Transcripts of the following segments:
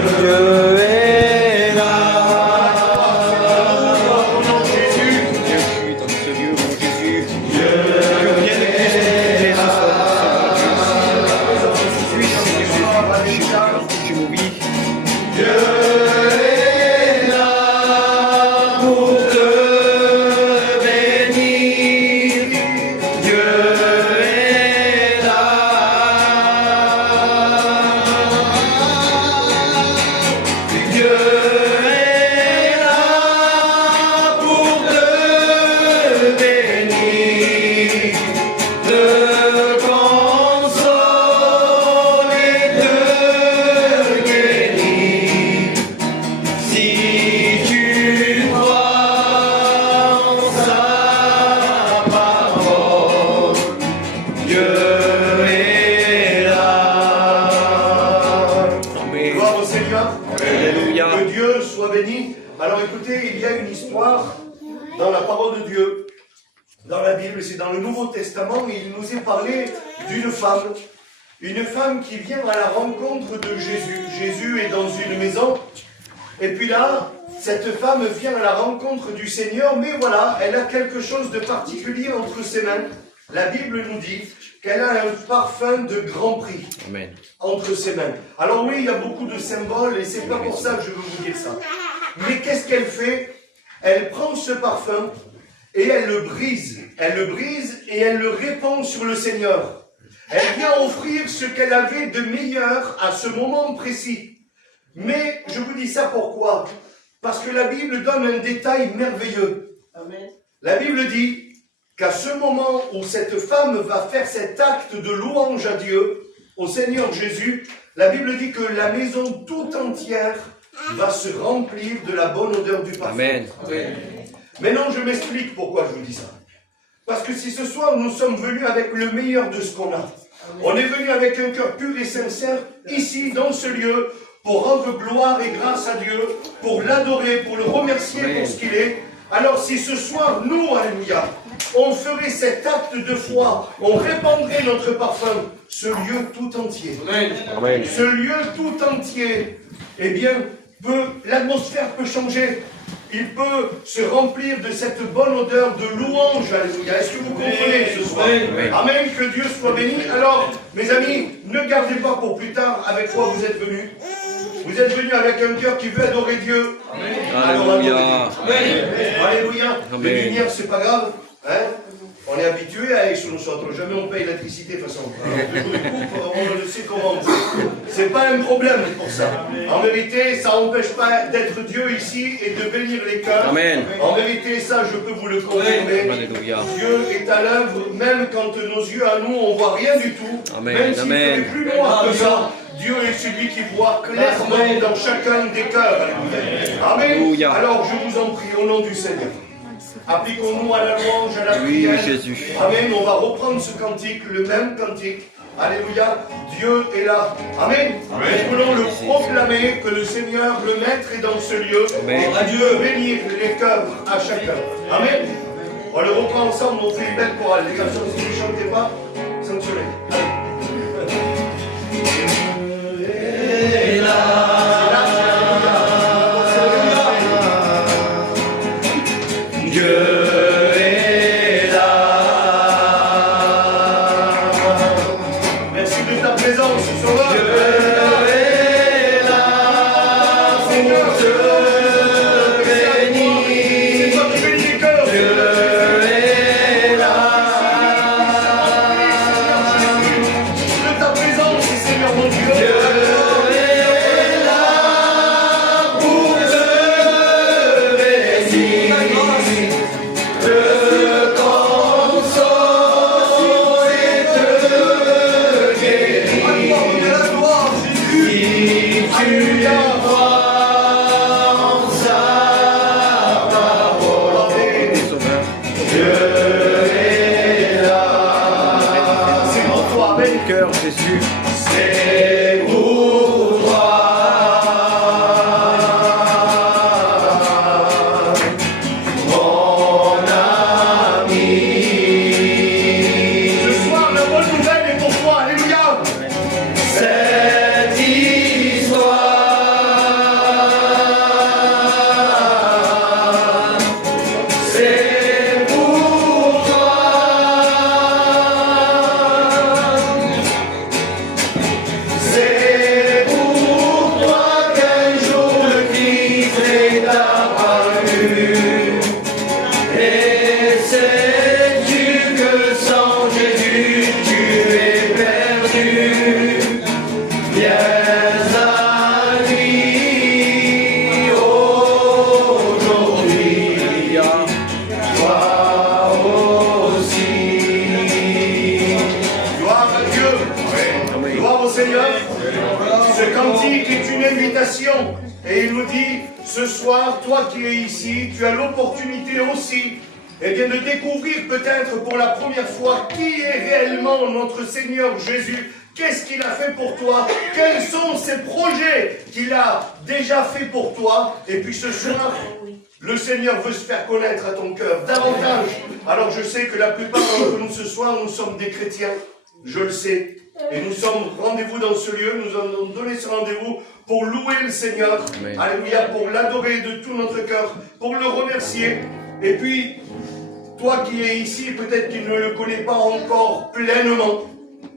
Dieu est là. Au nom de Jésus. Dieu fut dans ce lieu, mon Jésus. Dieu Que vienne Jésus ce soir, Seigneur Dieu. Puisse, Seigneur Jésus, toucher nos vies. Dieu est là pour te bénir. Dieu est là. Dieu est là pour te bénir, te consoler, te guérir. Si tu crois en sa parole, Dieu est là. Amen. Gloire au Seigneur. Alléluia. Que Dieu soit béni. Alors écoutez, il y a une histoire dans la parole de Dieu, dans la Bible, c'est dans le Nouveau Testament, et il nous est parlé d'une femme qui vient à la rencontre de Jésus. Jésus est dans une maison, et puis là, cette femme vient à la rencontre du Seigneur, mais voilà, elle a quelque chose de particulier entre ses mains. La Bible nous dit qu'elle a un parfum de grand prix Amen. entre ses mains. Alors oui, il y a beaucoup de symboles et c'est pas pour ça que je veux vous dire ça. Mais qu'est-ce qu'elle fait? Elle prend ce parfum et elle le brise. Elle le brise et elle le répand sur le Seigneur. Elle vient offrir ce qu'elle avait de meilleur à ce moment précis. Mais je vous dis ça pourquoi? Parce que la Bible donne un détail merveilleux. Amen. La Bible dit qu'à ce moment où cette femme va faire cet acte de louange à Dieu, au Seigneur Jésus, la Bible dit que la maison tout entière va se remplir de la bonne odeur du parfum. Amen. Maintenant, je m'explique pourquoi je vous dis ça. Parce que si ce soir, nous sommes venus avec le meilleur de ce qu'on a, on est venu avec un cœur pur et sincère, ici, dans ce lieu, pour rendre gloire et grâce à Dieu, pour l'adorer, pour le remercier pour ce qu'il est. Alors si ce soir, nous, alléluia, on ferait cet acte de foi, on répandrait notre parfum, ce lieu tout entier, Amen. ce lieu tout entier, eh bien, l'atmosphère peut changer. Il peut se remplir de cette bonne odeur de louange, alléluia. Est-ce que vous comprenez ce soir? Amen, que Dieu soit béni. Alors, mes amis, ne gardez pas pour plus tard avec quoi vous êtes venus. Vous êtes venus avec un cœur qui veut adorer Dieu. Alors, Alléluia. Alléluia. Amen. Les lumières, c'est pas grave. Hein? On est habitué à aller sur nos centres. Jamais on paye l'électricité de toute façon. Alors, les coupes, on le sait comment. C'est pas un problème pour ça. En vérité, ça n'empêche pas d'être Dieu ici et de bénir les cœurs. Amen. En vérité, ça, je peux vous le confirmer. Alléluia. Dieu est à l'œuvre, même quand nos yeux à nous, on voit rien du tout. Amen. Même s'il Amen. fait plus noir que ça, Dieu est celui qui voit clairement dans chacun des cœurs. Amen. Alléluia. Alors, je vous en prie, au nom du Seigneur, appliquons-nous à la louange, à la Oui, prière. Jésus. Amen. On va reprendre ce cantique, le même cantique. Alléluia. Dieu est là. Amen. Nous voulons le proclamer que le Seigneur, le Maître, est dans ce lieu. Amen. Et à Dieu bénir les cœurs à chacun. Amen. On le reprend ensemble, on fait une belle chorale. Les garçons, si vous ne chantez pas, sanctionnez. Et là, Dieu est là. Merci de ta présence, Sauveur. Dieu est là Seigneur, pour te bénir. c'est toi qui bénis les cœurs. Dieu est là. De ta présence, Seigneur mon Dieu. Dieu est là pour te bénir. Te consoler et te guérir. Si tu crois en sa parole, Dieu est là. C'est pour toi, Amen. Cœur, Jésus. C'est pour toi, mon ami. Ce soir, la bonne nouvelle est pour toi. Alléluia. Cette histoire cantique est une invitation. Et il nous dit, ce soir, toi qui es ici, tu as l'opportunité aussi bien, de découvrir peut-être pour la première fois qui est réellement notre Seigneur Jésus. Qu'est-ce qu'il a fait pour toi? Quels sont ses projets qu'il a déjà fait pour toi? Et puis ce soir, le Seigneur veut se faire connaître à ton cœur davantage. Alors je sais que la plupart d'entre nous ce soir, nous sommes des chrétiens. Je le sais. Et nous sommes rendez-vous dans ce lieu. Nous avons donné ce rendez-vous pour louer le Seigneur. Amen. Alléluia, pour l'adorer de tout notre cœur, pour le remercier. Et puis, toi qui es ici, peut-être qu'il ne le connaît pas encore pleinement,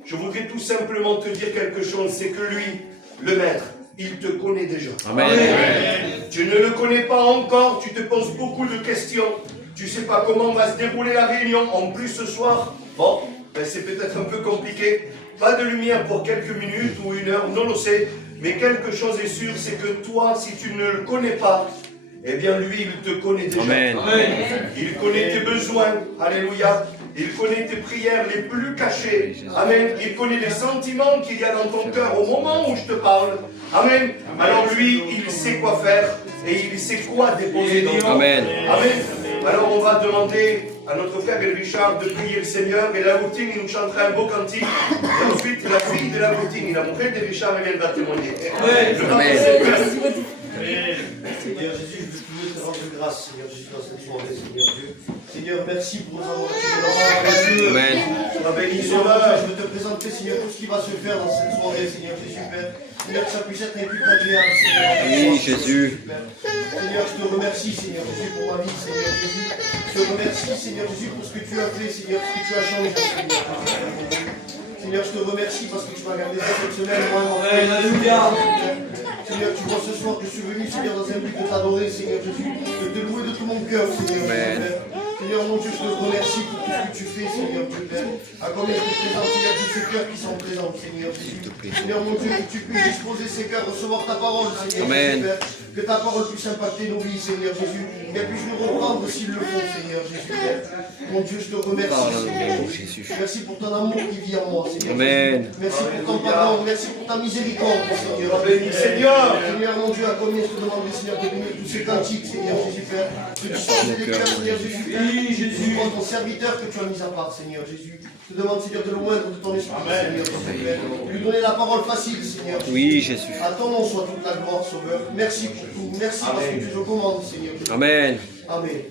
je voudrais tout simplement te dire quelque chose, c'est que lui, le Maître, il te connaît déjà. Amen. Amen. Tu ne le connais pas encore, tu te poses beaucoup de questions, tu ne sais pas comment va se dérouler la réunion, en plus ce soir, bon, ben c'est peut-être un peu compliqué, pas de lumière pour quelques minutes ou une heure, non, on sait, mais quelque chose est sûr, c'est que toi, si tu ne le connais pas, eh bien lui, il te connaît déjà. Amen. Amen. Il connaît tes besoins, alléluia. Il connaît tes prières les plus cachées. Amen. Il connaît les sentiments qu'il y a dans ton cœur au moment où je te parle. Amen. Alors lui, il sait quoi faire et il sait quoi déposer dans ton cœur. Amen. Amen. Alors on va demander à notre frère Richard de prier le Seigneur et la routine, il nous chantera un beau cantique. Et ensuite, la fille de la routine, la frère de Richard, elle va témoigner. Amen. Seigneur Jésus, je veux te rendre grâce, Seigneur Jésus, dans cette soirée, Seigneur Dieu. Seigneur, merci pour nous avoir reçus. Amen. Je veux te présenter, Seigneur, tout ce qui va se faire dans cette soirée, Seigneur Jésus, Père. Seigneur, que ça puisse être un culte agréable, Seigneur. Oui, Jésus. Seigneur, je te remercie, Seigneur Jésus, pour ma vie, Seigneur Jésus. Je te remercie, Seigneur Jésus, pour ce que tu as fait, Seigneur, ce que tu as changé, Seigneur. Seigneur, je te remercie parce que tu m'as gardé cette semaine, moi, Alléluia. Seigneur, tu vois ce soir que je suis venu, Seigneur, dans un but de t'adorer, Seigneur Jésus, de te louer de tout mon cœur, Seigneur Jésus. Seigneur, mon Dieu, je te remercie pour tout ce que tu fais, Seigneur Dieu, Père. À combien je te présente, Seigneur, tous ces cœurs qui sont présents, Seigneur Jésus. Seigneur, mon Dieu, que tu puisses disposer ces cœurs, recevoir ta parole, Seigneur Jésus, Père. Que ta parole puisse impacter nos vies, Seigneur Jésus. Qu'elle puisse nous reprendre s'il le faut, Seigneur Jésus, Père. Mon Dieu, je te remercie, Seigneur Jésus. Merci pour ton amour qui vit en moi, Seigneur. Amen. Merci pour ton pardon, merci pour ta miséricorde, Seigneur. Béni, Seigneur. Seigneur, mon Dieu, à combien je te demande, Seigneur, de bénir tous ces cantiques, Seigneur Jésus, Père. Que tu sois les cœurs, Seigneur Jésus, Père. Je prends ton serviteur que tu as mis à part, Seigneur Jésus. Je te demande, Seigneur, de le moindre de ton esprit, Seigneur Jésus, Père. De lui donner la parole facile, Seigneur Jésus. Oui, Jésus. À ton nom soit toute la gloire, Sauveur. Merci pour tout. Merci parce que tu te commandes, Seigneur Jésus. Amen. Amen.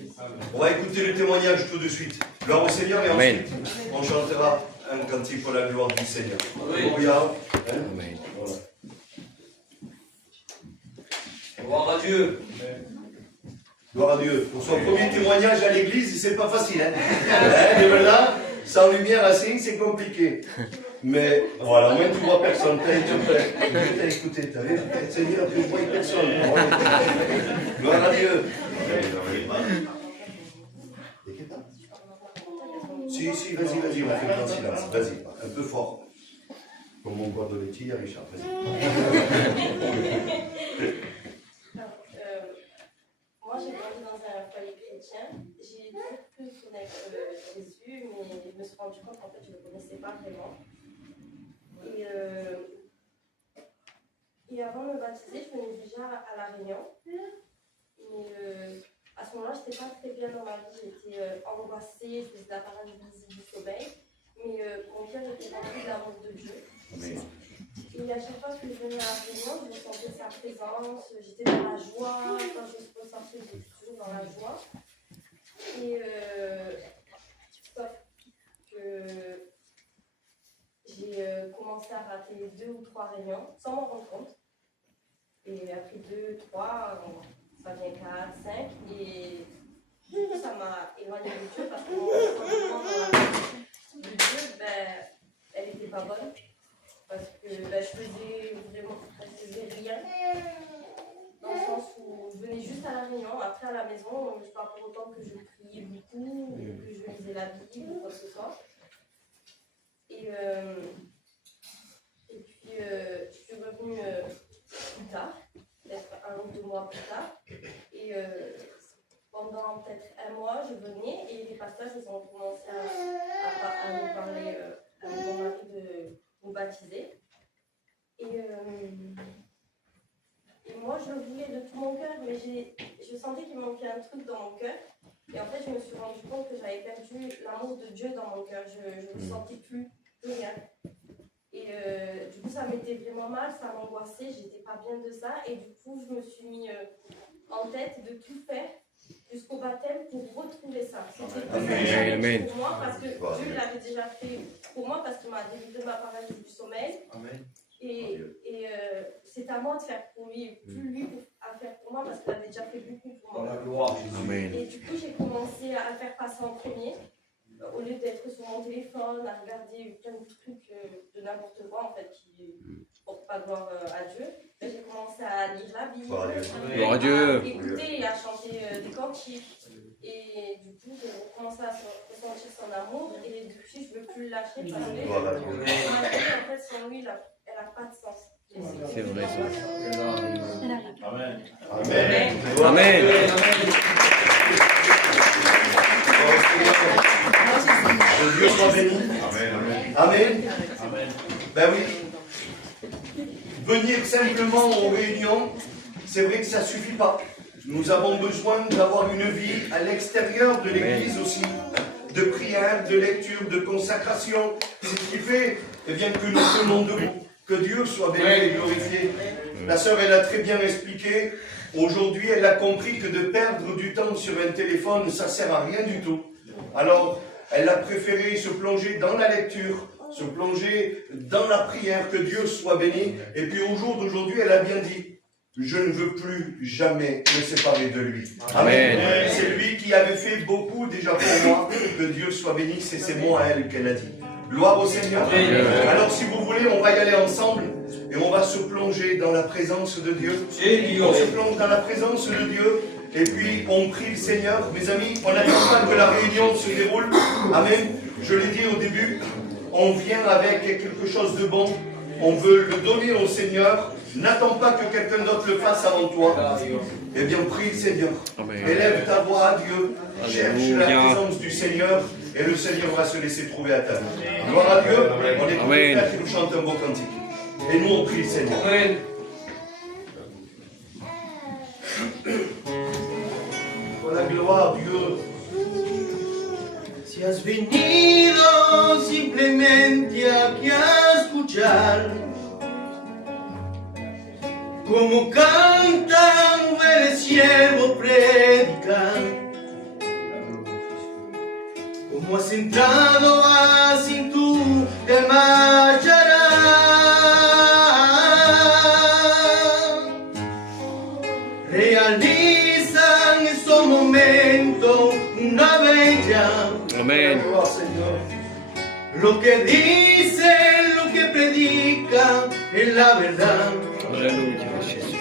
On va écouter le témoignage tout de suite. Gloire au Seigneur et ensuite on chantera un cantique pour la gloire du Seigneur. Alléluia. Amen. Voilà. Gloire à Dieu. Gloire à Dieu. Pour son premier témoignage à l'église, c'est pas facile. Et voilà, sans lumière assez, c'est compliqué. Mais voilà, au moins tu vois personne. T'as écouté, t'as vu, Seigneur, tu ne vois personne. Gloire à Dieu. Si, vas-y, on va faire un silence. Vas-y, un peu fort. Comme mon bois de laitier, Richard, vas-y. Moi, j'ai grandi dans un foyer chrétien. J'ai pu connaître Jésus, mais je me suis rendu compte qu'en fait, je ne le connaissais pas vraiment. Et avant de me baptiser, je venais déjà à la Réunion. Mais à ce moment-là, je n'étais pas très bien dans ma vie. J'étais angoissée, je faisais de la paralysie du sommeil. Mais mon cœur était rempli de l'amour de Dieu. Et à chaque fois que je venais à la Réunion, je sentais sa présence, j'étais dans la joie. Quand je suis ressortie, j'étais toujours dans la joie. Et sauf que j'ai commencé à rater 2 ou 3 réunions sans m'en rendre compte. Et après 2, 3, ça vient 4, 5. Et ça m'a éloignée de Dieu parce que mon comportement dans la vie de Dieu, elle n'était pas bonne. Parce que je faisais rien. Dans le sens où je venais juste à la réunion, après à la maison, je ne pas pour autant que je priais beaucoup, ou que je lisais la Bible ou quoi que ce soit. Et puis, je suis revenue plus tard, peut-être 1 ou 2 mois plus tard. Et pendant peut-être 1 mois, je venais et les pasteurs ils ont commencé à nous parler, à mon mari de nous baptiser. Et je le voulais de tout mon cœur, mais je sentais qu'il manquait un truc dans mon cœur. Et en fait, je me suis rendu compte que j'avais perdu l'amour de Dieu dans mon cœur. Je ne me sentais plus rien. Et du coup, ça m'était vraiment mal, ça m'angoissait, j'étais pas bien de ça. Et du coup, je me suis mis en tête de tout faire jusqu'au baptême pour retrouver ça. C'était Amen. pour moi parce que Dieu l'avait déjà fait pour moi parce qu'il m'a délivré de ma paralysie du sommeil. Amen. Et c'est à moi de faire pour lui, et plus lui à faire pour moi parce qu'il avait déjà fait beaucoup pour Dans moi. la gloire, Jésus. Amen. Et du coup, j'ai commencé à le faire passer en premier. Au lieu d'être sur mon téléphone, à regarder plein de trucs de n'importe quoi, en fait, qui ne portent pas gloire à Dieu, ben, j'ai commencé à lire la Bible, Gloire à Dieu. à écouter et à chanter des cantiques. Et du coup, j'ai commencé à ressentir son amour, et depuis, je ne veux plus le lâcher parce que Gloire à Dieu. ma vie, en fait, sans lui, elle n'a pas de sens. C'est vrai ça. Amen. Amen. Que Dieu soit béni. Amen. Ben oui. Venir simplement aux réunions, c'est vrai que ça ne suffit pas. Nous avons besoin d'avoir une vie à l'extérieur de l'église aussi, de prière, de lecture, de consacration. C'est ce qui fait eh bien, que nous tenons debout. Que Dieu soit béni et glorifié. La sœur, elle a très bien expliqué. Aujourd'hui, elle a compris que de perdre du temps sur un téléphone, ça ne sert à rien du tout. Alors, elle a préféré se plonger dans la lecture, se plonger dans la prière, que Dieu soit béni. Et puis au jour d'aujourd'hui, elle a bien dit, je ne veux plus jamais me séparer de lui. Amen. C'est lui qui avait fait beaucoup déjà pour moi. Que Dieu soit béni, c'est ces mots à elle qu'elle a dit. Gloire au Seigneur. Alors si vous voulez, on va y aller ensemble et on va se plonger dans la présence de Dieu. On se plonge dans la présence de Dieu. Et puis on prie le Seigneur. Mes amis, on n'attend pas que la réunion se déroule. Amen. Je l'ai dit au début, on vient avec quelque chose de bon. On veut le donner au Seigneur. N'attends pas que quelqu'un d'autre le fasse avant toi. Eh bien, prie le Seigneur. Amen. Élève ta voix à Dieu. Cherche la Alléluia. présence du Seigneur. Et le Seigneur va se laisser trouver à ta vie. Gloire à Dieu. On est Amen. frères qui nous chantent un beau cantique. Et nous, on prie le Seigneur. Amen. Pour la gloire, Dieu. Si has venido simplemente aquí a escuchar como canta un buen siervo predicar, como has entrado así tú te marcharás. Realiza en este momento una bella Amen. Gloire, Seigneur. lo que dice, lo que predica es la verdad. Alléluia, Jésus.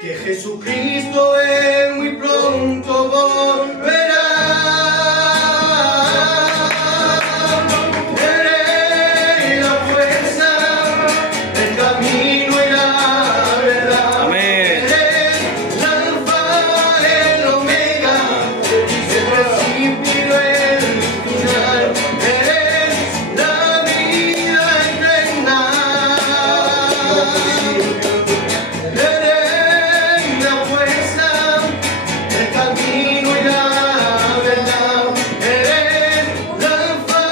Que Jesucristo es muy pronto volverá. Eres la fuerza, el camino y la verdad. Amen. Eres el alfa, el omega, el principio y el final. Eres la vida eterna. Eres la fuerza, el camino y la verdad. Eres el alfa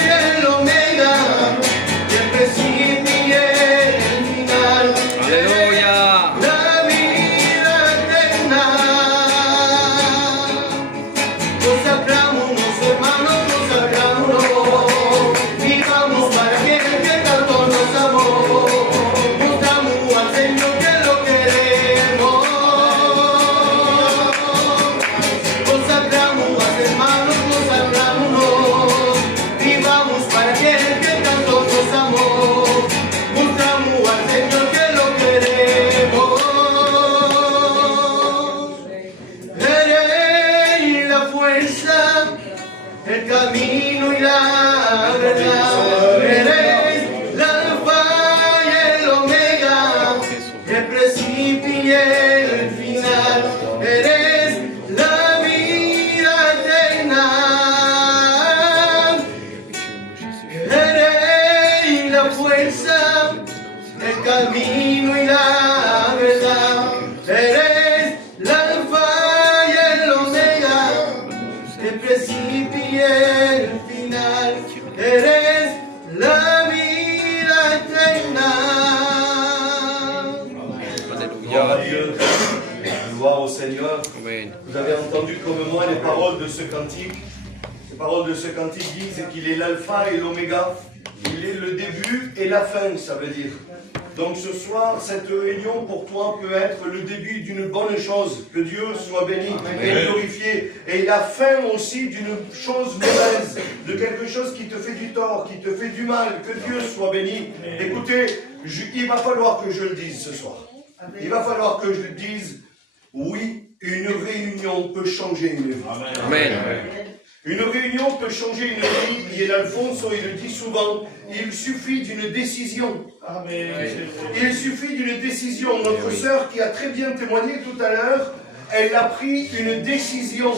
y el omega, el principio y el final. Alléluia. La vida eterna. Consacrámonos, hermanos, consacrámonos. Vivamos para aquel que tanto nos amó. Mostramos al Señor que lo queremos. Consacrámonos, hermanos, consacrámonos. Vivamos para aquel que tanto nos amó. Mostramos al Señor que lo queremos. Eres la fuerza, el camino y la verdad. Eres el alfa y el omega, el principio y el final. Eres la vida eterna. Eres la fuerza, el camino y la verdad. Gloire à Dieu. Gloire au Seigneur. Amen. Vous avez entendu comme moi les paroles de ce cantique. Les paroles de ce cantique disent qu'il est l'alpha et l'oméga. Il est le début et la fin, ça veut dire. Donc ce soir, cette réunion pour toi peut être le début d'une bonne chose. Que Dieu soit béni et glorifié. Et la fin aussi d'une chose mauvaise, de quelque chose qui te fait du tort, qui te fait du mal. Que Dieu soit béni. Écoutez, il va falloir que je le dise ce soir. Il va falloir que je le dise. Oui, une réunion peut changer une vie. Amen. Une réunion peut changer une vie, et Alfonso, il le dit souvent, il suffit d'une décision. Il suffit d'une décision. Notre sœur qui a très bien témoigné tout à l'heure, elle a pris une décision.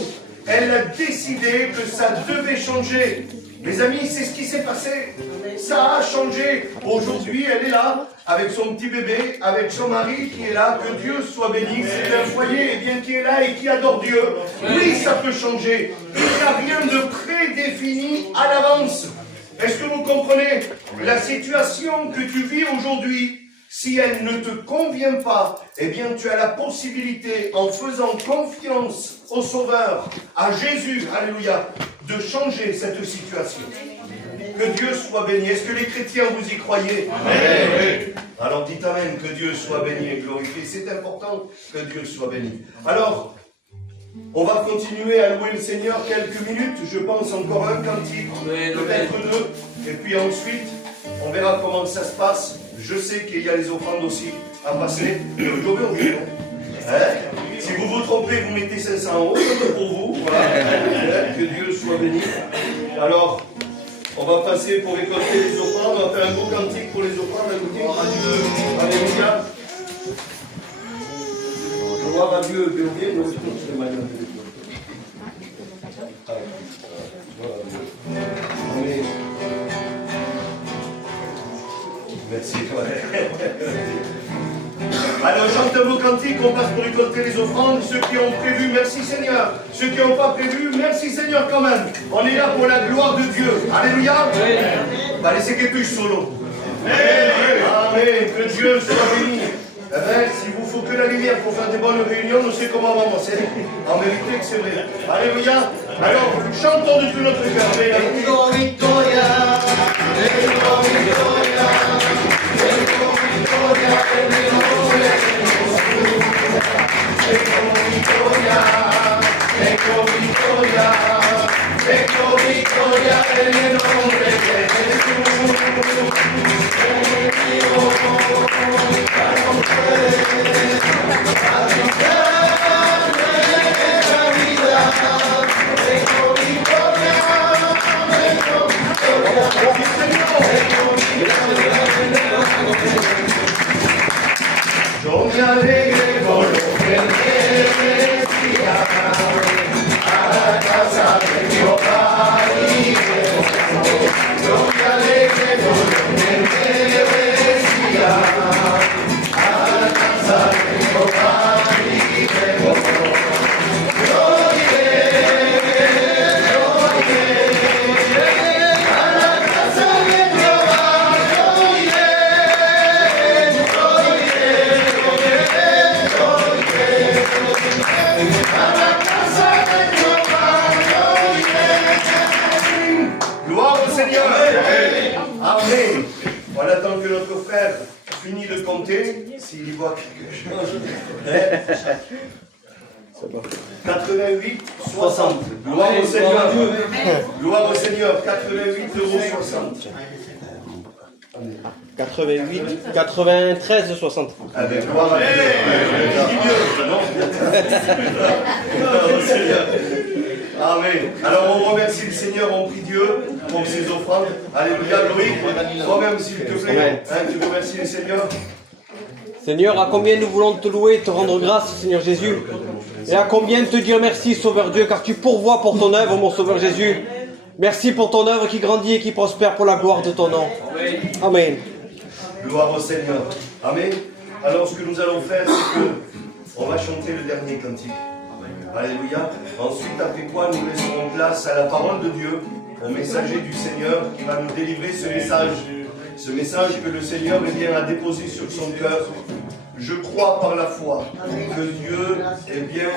Elle a décidé que ça devait changer. Mes amis, c'est ce qui s'est passé. Ça a changé. Aujourd'hui, elle est là, avec son petit bébé, avec son mari qui est là. Que Dieu soit béni. C'est un foyer eh bien, qui est là et qui adore Dieu. Oui, ça peut changer. Il n'y a rien de prédéfini à l'avance. Est-ce que vous comprenez? La situation que tu vis aujourd'hui, si elle ne te convient pas, eh bien tu as la possibilité, en faisant confiance au Sauveur, à Jésus, alléluia, de changer cette situation. Que Dieu soit béni. Est-ce que les chrétiens, vous y croyez? Amen. Alors dites Amen, que Dieu soit béni et glorifié. C'est important que Dieu soit béni. Alors, on va continuer à louer le Seigneur quelques minutes. Je pense encore un cantique, peut-être deux. Et puis ensuite, on verra comment ça se passe. Je sais qu'il y a les offrandes aussi à passer. Si vous vous trompez, vous mettez 500 € pour vous. Voilà. Que Dieu soit béni. Alors, on va passer pour récolter les offrandes. On va faire un beau cantique pour les offrandes. Adieu. Alléluia. Gloire à Dieu. Amen. Merci. Alors, chante un beau cantique, on passe pour récolter les offrandes. Ceux qui ont prévu, merci Seigneur. Ceux qui n'ont pas prévu, merci Seigneur quand même. On est là pour la gloire de Dieu. Alléluia. Allez, c'est quelque chose solo. Amen. Que Dieu soit béni. Eh bien, s'il vous faut que la lumière pour faire des bonnes réunions, on sait comment avancer. En vérité que c'est vrai. Alléluia. Alors, chantons de tout notre cœur. Vengo Victoria, Vengo Victoria, Vengo Victoria, Vengo Victoria, Vengo Victoria, Vengo Victoria, en el nombre de Jesús. Yo me alegré con lo que me decía, a la casa de Jehová iremos. Yo me alegré con lo que me decía, a la casa de Jehová iremos. Yo iré, a la casa de Jehová, yo iré. Gloire au Seigneur. Amen. On attend que notre frère finisse de compter, s'il voit quelque chose. 88, 60. Gloire au Seigneur. Gloire au Seigneur. 88,60 €. 88, 93, 60. Avec gloire à Dieu. Je dis mieux, non? Gloire au Seigneur. Amen. Alors on remercie le Seigneur, on prie Dieu pour ses offrandes. Alléluia, Loïc. Toi-même, s'il te plaît. Tu remercies le Seigneur. Seigneur, à combien nous voulons te louer, te rendre grâce, Seigneur Jésus. Et à combien te dire merci, Sauveur Dieu, car tu pourvois pour ton œuvre, mon Sauveur Jésus. Merci pour ton œuvre qui grandit et qui prospère pour la gloire de ton nom. Amen. Gloire au Seigneur. Amen. Alors ce que nous allons faire, c'est que on va chanter le dernier cantique. Alléluia. Ensuite, après quoi, nous laisserons place à la parole de Dieu, au messager du Seigneur qui va nous délivrer ce message. Ce message que le Seigneur a déposé sur son cœur. je crois par la foi que Dieu, eh bien,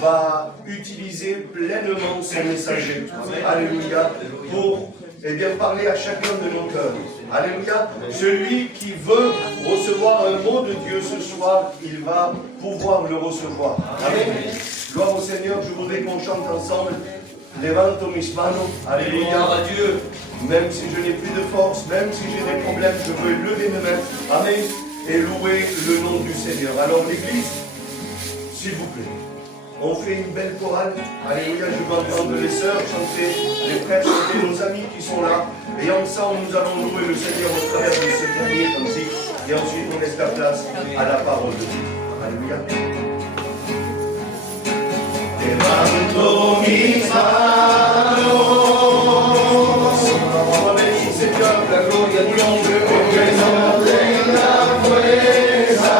va utiliser pleinement son messager. Alléluia. Pour, eh bien, parler à chacun de nos cœurs. Alléluia. Celui qui veut recevoir un mot de Dieu ce soir, il va pouvoir le recevoir. Amen. Gloire au Seigneur. Je voudrais qu'on chante ensemble. Levanto mis manos. Alléluia. Gloire à Dieu. Même si je n'ai plus de force, même si j'ai des problèmes, je veux lever mes mains. Amen. Et louer le nom du Seigneur. Alors l'église, s'il vous plaît, on fait une belle chorale. Alléluia, je veux entendre les sœurs chanter, les frères chanter, nos amis qui sont là. Et ensemble, nous allons louer le Seigneur au travers de ce dernier cantique. Et ensuite, on laisse la place à la parole de Dieu. Alléluia. Levanto mis manos. Seigneur, la gloria du nombre, porque no tenga fuerza.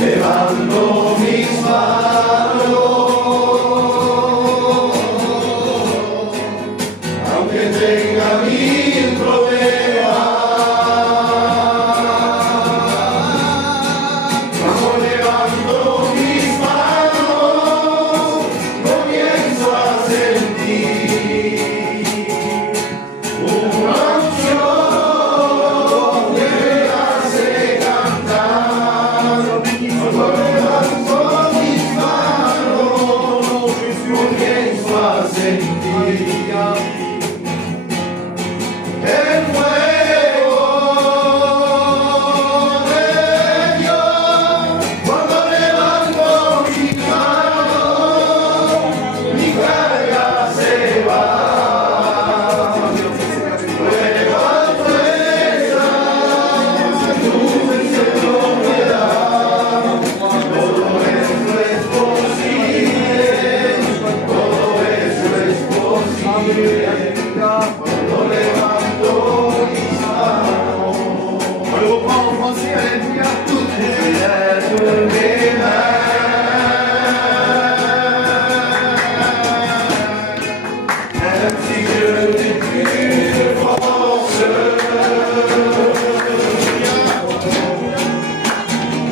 Levanto mis manos, aunque tenga 1000 problemas. Cuando levanto mis manos, comienzo a sentir una unción que me hace cantar. Cuando levanto mis manos, comienzo a sentir el fuego de Dios. Cuando levanto mis manos, mi carga se va. Levanto esa luz el Señor me da. Todo eso es posible, todo eso es posible. Cuando levanto mis manos. On le reprend en français, alléluia. Lève mes mains, même si je n'ai plus de force,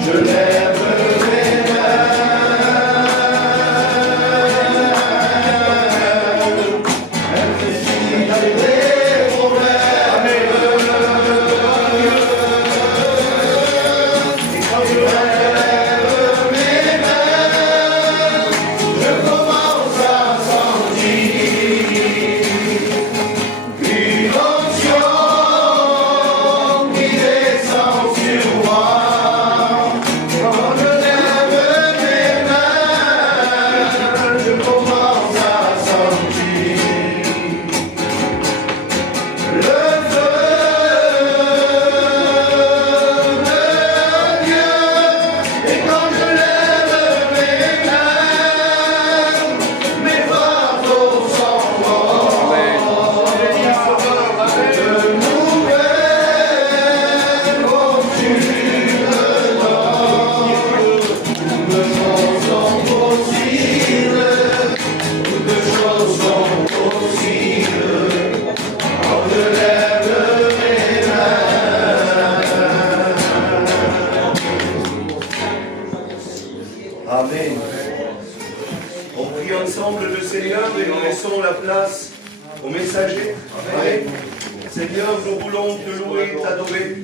je lève mes mains, même si j'ai des problèmes. Et quand je lève mes mains, je commence à sentir une onction qui descend sur moi. Quand je lève mes mains, je commence à sentir le feu de Dieu. Et quand je lève mes mains, mes fardeaux s'envolent. De nouvelles contusions de choses sont possibles, toutes choses sont possibles. Quand je lève mes mains. Amen. On prie ensemble le Seigneur et nous laissons la place au messager. Amen. Seigneur, nous voulons te louer, t'adorer.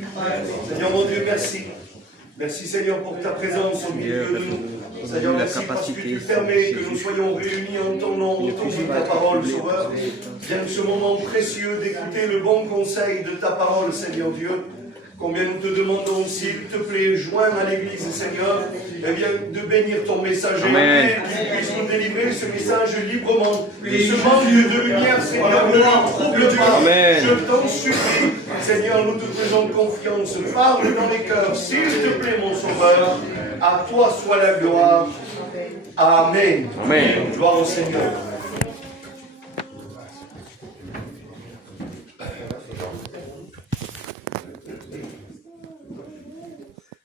Seigneur mon Dieu, merci. Merci Seigneur pour ta présence au milieu de nous. Seigneur, merci parce que tu permets que nous soyons réunis en ton nom, autour de ta parole, Sauveur. Viens ce moment précieux d'écouter le bon conseil de ta parole, Seigneur Dieu. Combien nous te demandons, s'il te plaît, joins à l'Église, Seigneur, eh bien, de bénir ton messager, et qu'il puisse nous délivrer ce message librement. Que ce manque de lumière, Seigneur, ne nous trouble pas. Je t'en supplie, Seigneur, nous te faisons confiance. Parle dans les cœurs, s'il te plaît, mon Sauveur. À toi soit la gloire. Amen. Amen. Gloire au Seigneur.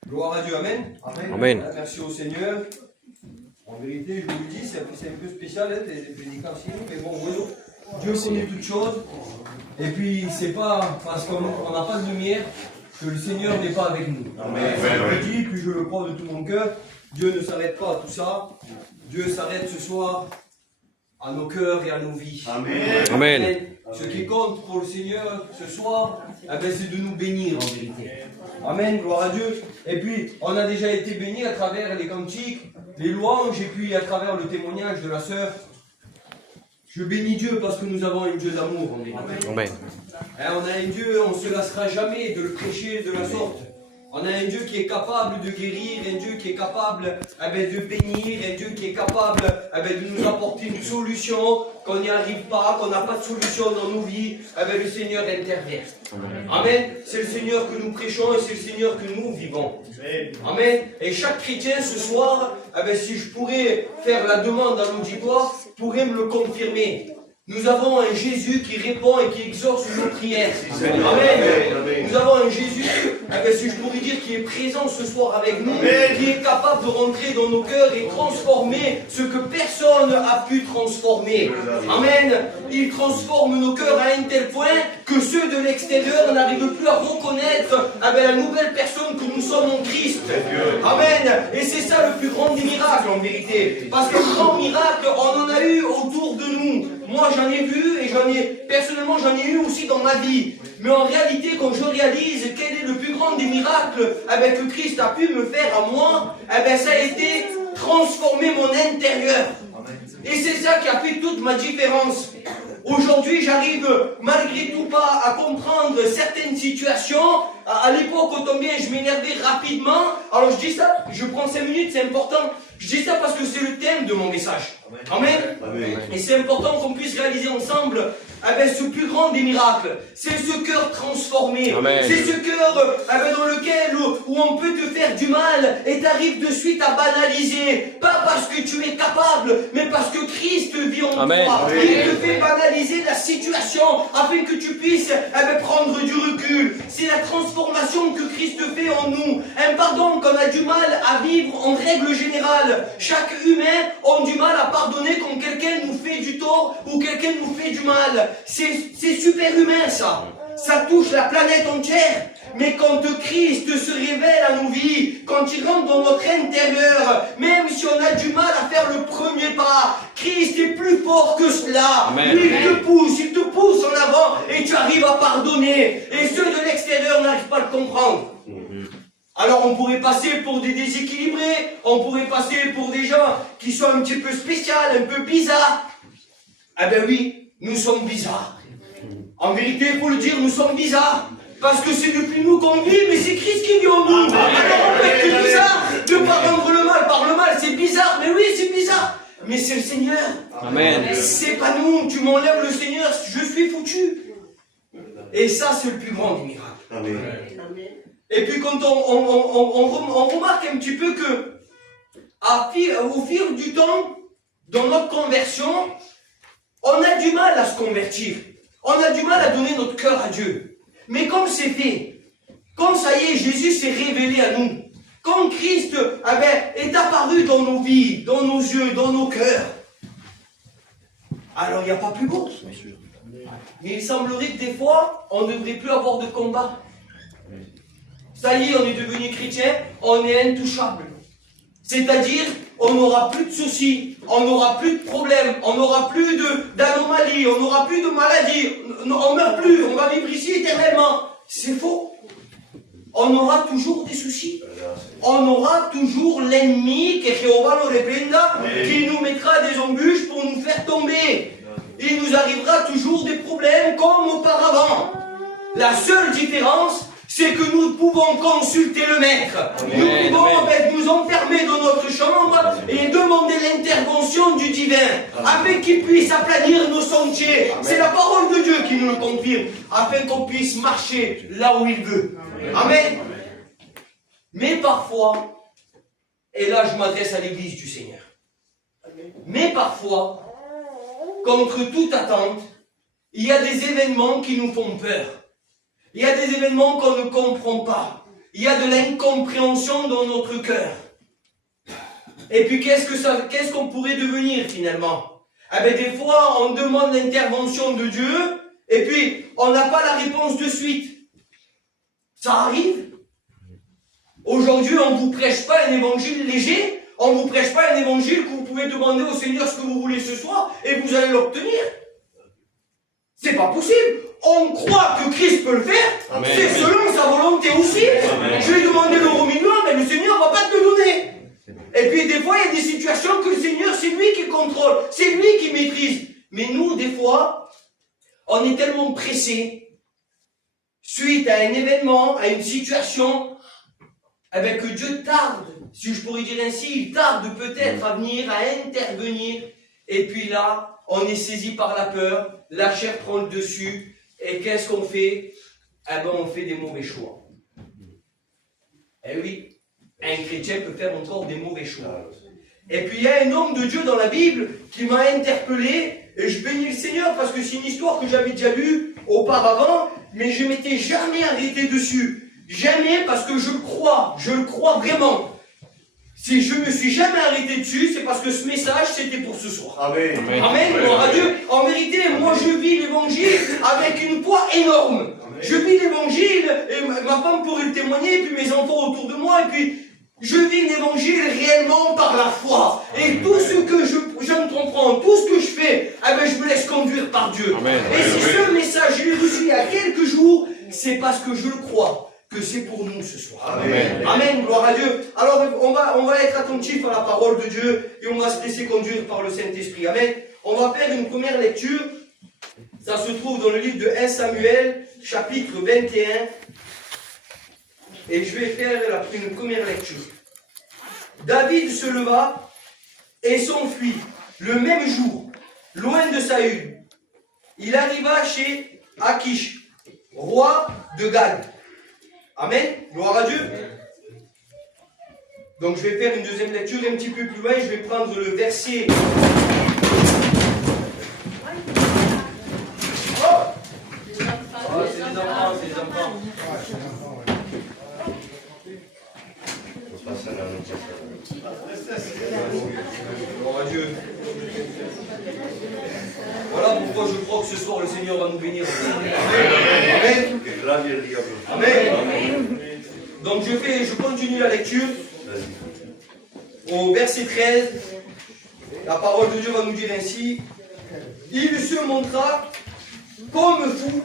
Gloire à Dieu, Amen. Amen. Merci au Seigneur. En vérité, je vous le dis, c'est un peu spécial, hein, les prédications, mais bon, voilà. Dieu connaît toutes choses. Et puis, c'est pas parce qu'on n'a pas de lumière que le Seigneur n'est pas avec nous. Amen. Je le dis, puis je le crois de tout mon cœur, Dieu ne s'arrête pas à tout ça. Dieu s'arrête ce soir à nos cœurs et à nos vies. Amen. Amen. Ce qui compte pour le Seigneur ce soir, c'est de nous bénir en vérité. Amen, gloire à Dieu. Et puis, on a déjà été bénis à travers les cantiques, les louanges, et puis à travers le témoignage de la sœur. Je bénis Dieu parce que nous avons un Dieu d'amour en vérité. Amen. On a un Dieu, on ne se lassera jamais de le prêcher de la sorte. On a un Dieu qui est capable de guérir, un Dieu qui est capable de bénir, un Dieu qui est capable de nous apporter une solution, qu'on n'y arrive pas, qu'on n'a pas de solution dans nos vies. Le Seigneur intervient. Amen. C'est le Seigneur que nous prêchons et c'est le Seigneur que nous vivons. Amen. Et chaque chrétien ce soir, si je pourrais faire la demande à l'auditoire, pourrait me le confirmer. Nous avons un Jésus qui répond et qui exauce nos prières. Amen. Nous avons un Jésus, si je pourrais dire, qui est présent ce soir avec nous, qui est capable de rentrer dans nos cœurs et transformer ce que personne n'a pu transformer. Amen. Il transforme nos cœurs à un tel point que ceux de l'extérieur n'arrivent plus à reconnaître la nouvelle personne que nous sommes en Christ. Amen. Et c'est ça le plus grand des miracles en vérité. Parce que le grand miracle, on en a eu autour de nous. Moi j'en ai vu et personnellement j'en ai eu aussi dans ma vie. Mais en réalité, quand je réalise quel est le plus grand des miracles que Christ a pu me faire à moi, ça a été transformer mon intérieur. Et c'est ça qui a fait toute ma différence. Aujourd'hui, j'arrive malgré tout pas à comprendre certaines situations. À l'époque, autant bien, je m'énervais rapidement. Alors je dis ça, je prends 5 minutes, c'est important. Je dis ça parce que c'est le thème de mon message. Amen. Amen. Et c'est important qu'on puisse réaliser ensemble ce plus grand des miracles. C'est ce cœur transformé. Amen. C'est ce cœur dans lequel où on peut te faire du mal et t'arrives de suite à banaliser. Pas parce que tu es capable, mais parce que Christ vit en Amen. toi. Amen. Et il te fait banaliser la situation afin que tu puisses prendre du recul. C'est la transformation que Christ fait en nous. Un pardon qu'on a du mal à vivre en règle générale. Chaque humain a du mal à pardonner quand quelqu'un nous fait du tort ou quelqu'un nous fait du mal. C'est super humain ça. Ça touche la planète entière. Mais quand Christ se révèle à nos vies, quand il rentre dans notre intérieur, même si on a du mal à faire le premier pas, Christ est plus fort que cela. Amen. Lui, il te pousse en avant et tu arrives à pardonner. Et ceux de l'extérieur n'arrivent pas à le comprendre. Alors on pourrait passer pour des déséquilibrés, on pourrait passer pour des gens qui sont un petit peu spéciaux, un peu bizarres. Ah ben oui, nous sommes bizarres. En vérité, il faut le dire, nous sommes bizarres. Parce que c'est depuis nous qu'on vit, mais c'est Christ qui vit en nous. Alors on peut être bizarre, de ne pas rendre le mal par le mal, c'est bizarre. Mais oui, c'est bizarre. Mais c'est le Seigneur. Amen. C'est pas nous, tu m'enlèves le Seigneur, je suis foutu. Et ça, c'est le plus grand des miracles. Amen. Et puis quand on remarque un petit peu que au fil du temps, dans notre conversion, on a du mal à se convertir. On a du mal à donner notre cœur à Dieu. Mais comme c'est fait, comme ça y est, Jésus s'est révélé à nous, comme Christ est apparu dans nos vies, dans nos yeux, dans nos cœurs, alors il n'y a pas plus beau. Mais il semblerait que des fois, on ne devrait plus avoir de combat. Ça y est, on est devenu chrétien, on est intouchable. C'est-à-dire, on n'aura plus de soucis, on n'aura plus de problèmes, on n'aura plus d'anomalies, on n'aura plus de maladies, on ne meurt plus, on va vivre ici éternellement. C'est faux. On aura toujours des soucis. On aura toujours l'ennemi, que Jéhovah le reprenda, qui nous mettra des embûches pour nous faire tomber. Il nous arrivera toujours des problèmes comme auparavant. La seule différence, c'est que nous pouvons consulter le Maître. Nous pouvons nous enfermer dans notre chambre et demander l'intervention du divin, afin qu'il puisse aplanir nos sentiers. C'est la parole de Dieu qui nous le confirme, afin qu'on puisse marcher là où il veut. Amen. Mais parfois, et là je m'adresse à l'église du Seigneur, mais parfois, contre toute attente, il y a des événements qui nous font peur. Il y a des événements qu'on ne comprend pas. Il y a de l'incompréhension dans notre cœur. Et puis qu'est-ce qu'on pourrait devenir finalement? Des fois on demande l'intervention de Dieu, Et puis, on n'a pas la réponse de suite. Ça arrive. Aujourd'hui, on ne vous prêche pas un évangile léger, on ne vous prêche pas un évangile que vous pouvez demander au Seigneur ce que vous voulez ce soir et vous allez l'obtenir. C'est pas possible. On croit que Christ peut le faire, c'est selon sa volonté aussi. Amen. Je vais demander l'euro million, mais le Seigneur ne va pas te le donner. Et puis des fois, il y a des situations que le Seigneur, c'est lui qui contrôle, c'est lui qui maîtrise. Mais nous, des fois, on est tellement pressés, suite à un événement, à une situation, que Dieu tarde, si je pourrais dire ainsi, il tarde peut-être à venir, à intervenir. Et puis là, on est saisi par la peur, la chair prend le dessus, et qu'est-ce qu'on fait? On fait des mauvais choix. Eh oui, un chrétien peut faire encore des mauvais choix. Et puis il y a un homme de Dieu dans la Bible qui m'a interpellé, et je bénis le Seigneur parce que c'est une histoire que j'avais déjà lue auparavant, mais je ne m'étais jamais arrêté dessus. Jamais, parce que je le crois vraiment. Si je ne me suis jamais arrêté dessus, c'est parce que ce message, c'était pour ce soir. Amen. Amen, gloire à Dieu. En vérité, moi je vis l'évangile avec une poids énorme. Je vis l'évangile, et ma femme pourrait le témoigner, et puis mes enfants autour de moi, et puis je vis l'évangile réellement par la foi. Et tout ce que je me comprends, tout ce que je fais, je me laisse conduire par Dieu. Amen. Et si ce message, je l'ai reçu il y a quelques jours, c'est parce que je le crois. Que c'est pour nous ce soir. Amen. Amen, gloire à Dieu. Alors on va être attentif à la parole de Dieu et on va se laisser conduire par le Saint-Esprit. Amen. On va faire une première lecture. Ça se trouve dans le livre de 1 Samuel, chapitre 21. Et je vais faire une première lecture. David se leva et s'enfuit le même jour, loin de Saül. Il arriva chez Akish, roi de Gad. Amen, gloire à Dieu. Donc je vais faire une deuxième lecture un petit peu plus loin, je vais prendre le verset. C'est les enfants, c'est les enfants. Gloire à Dieu. Voilà pourquoi je crois que ce soir le Seigneur va nous bénir. Amen. Amen. Donc je continue la lecture. Au verset 13, la parole de Dieu va nous dire ainsi. Il se montra comme fou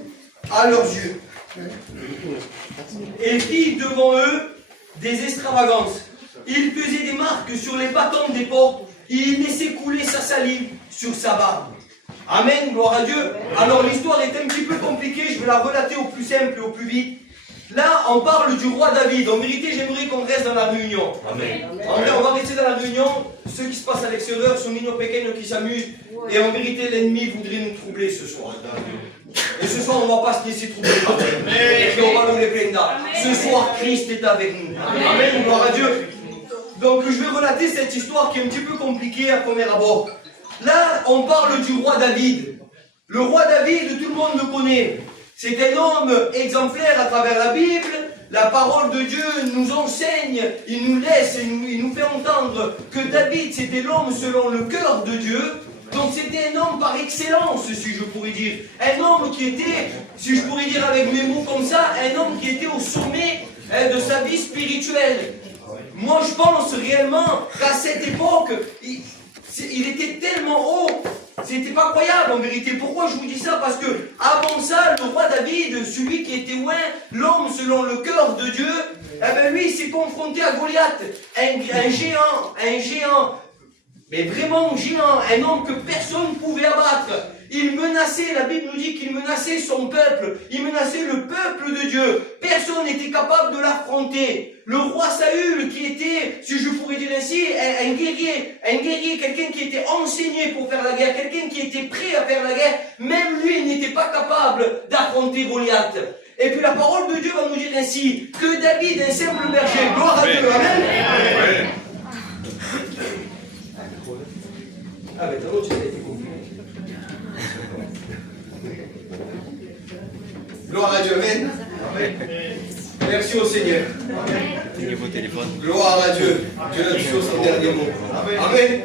à leurs yeux et fit devant eux des extravagances. Il faisait des marques sur les bâtons des portes. Il laissait couler sa salive sur sa barbe. Amen, gloire à Dieu. Alors l'histoire est un petit peu compliquée, je vais la relater au plus simple et au plus vite. Là, on parle du roi David. En vérité, j'aimerais qu'on reste dans la réunion. Amen. En vrai, on va rester dans la réunion. Ce qui se passe à l'extérieur sont nos pequeños qui s'amusent. Et en vérité, l'ennemi voudrait nous troubler ce soir. Et ce soir, on ne va pas se laisser troubler. Et puis on va nous les plaindre. Ce soir, Christ est avec nous. Amen, gloire à Dieu. Donc, je vais relater cette histoire qui est un petit peu compliquée à premier abord. Là, on parle du roi David. Le roi David, tout le monde le connaît. C'est un homme exemplaire à travers la Bible. La parole de Dieu nous enseigne, il nous laisse, il nous fait entendre que David, c'était l'homme selon le cœur de Dieu. Donc c'était un homme par excellence, si je pourrais dire. Un homme qui était, si je pourrais dire avec mes mots comme ça, un homme qui était au sommet de sa vie spirituelle. Moi, je pense réellement qu'à cette époque, il était tellement haut, c'était pas croyable en vérité. Pourquoi je vous dis ça? Parce que avant ça, le roi David, celui qui était loin, l'homme selon le cœur de Dieu, lui, il s'est confronté à Goliath, un géant, mais vraiment géant, un homme que personne ne pouvait abattre. Il menaçait, la Bible nous dit qu'il menaçait son peuple, il menaçait le peuple de Dieu. Personne n'était capable de l'affronter. Le roi Saül, qui était, si je pourrais dire ainsi, un guerrier, quelqu'un qui était enseigné pour faire la guerre, quelqu'un qui était prêt à faire la guerre, même lui n'était pas capable d'affronter Goliath. Et puis la parole de Dieu va nous dire ainsi, que David, un simple berger, gloire à Dieu, amen. Ah ben t'as l'autre, ça a été compris. Gloire à Dieu, amen. Merci au Seigneur. Gloire à Dieu. Dieu a dit son dernier mot. Amen.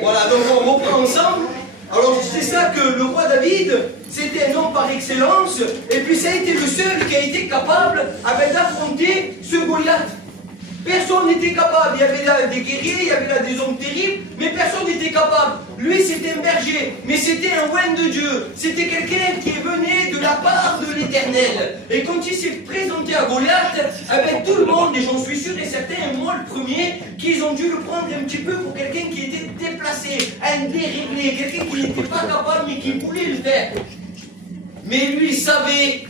Voilà, donc on reprend ensemble. Alors c'est ça que le roi David, c'était un homme par excellence, et puis ça a été le seul qui a été capable d'affronter ce Goliath. Personne n'était capable, il y avait là des guerriers, il y avait là des hommes terribles, mais personne n'était capable. Lui c'était un berger, mais c'était un oint de Dieu, c'était quelqu'un qui venait de la part de l'Éternel. Et quand il s'est présenté à Goliath, tout le monde, et j'en suis sûr et certain, et moi le premier, qu'ils ont dû le prendre un petit peu pour quelqu'un qui était déplacé, un déréglé, quelqu'un qui n'était pas capable mais qui voulait le faire. Mais lui il savait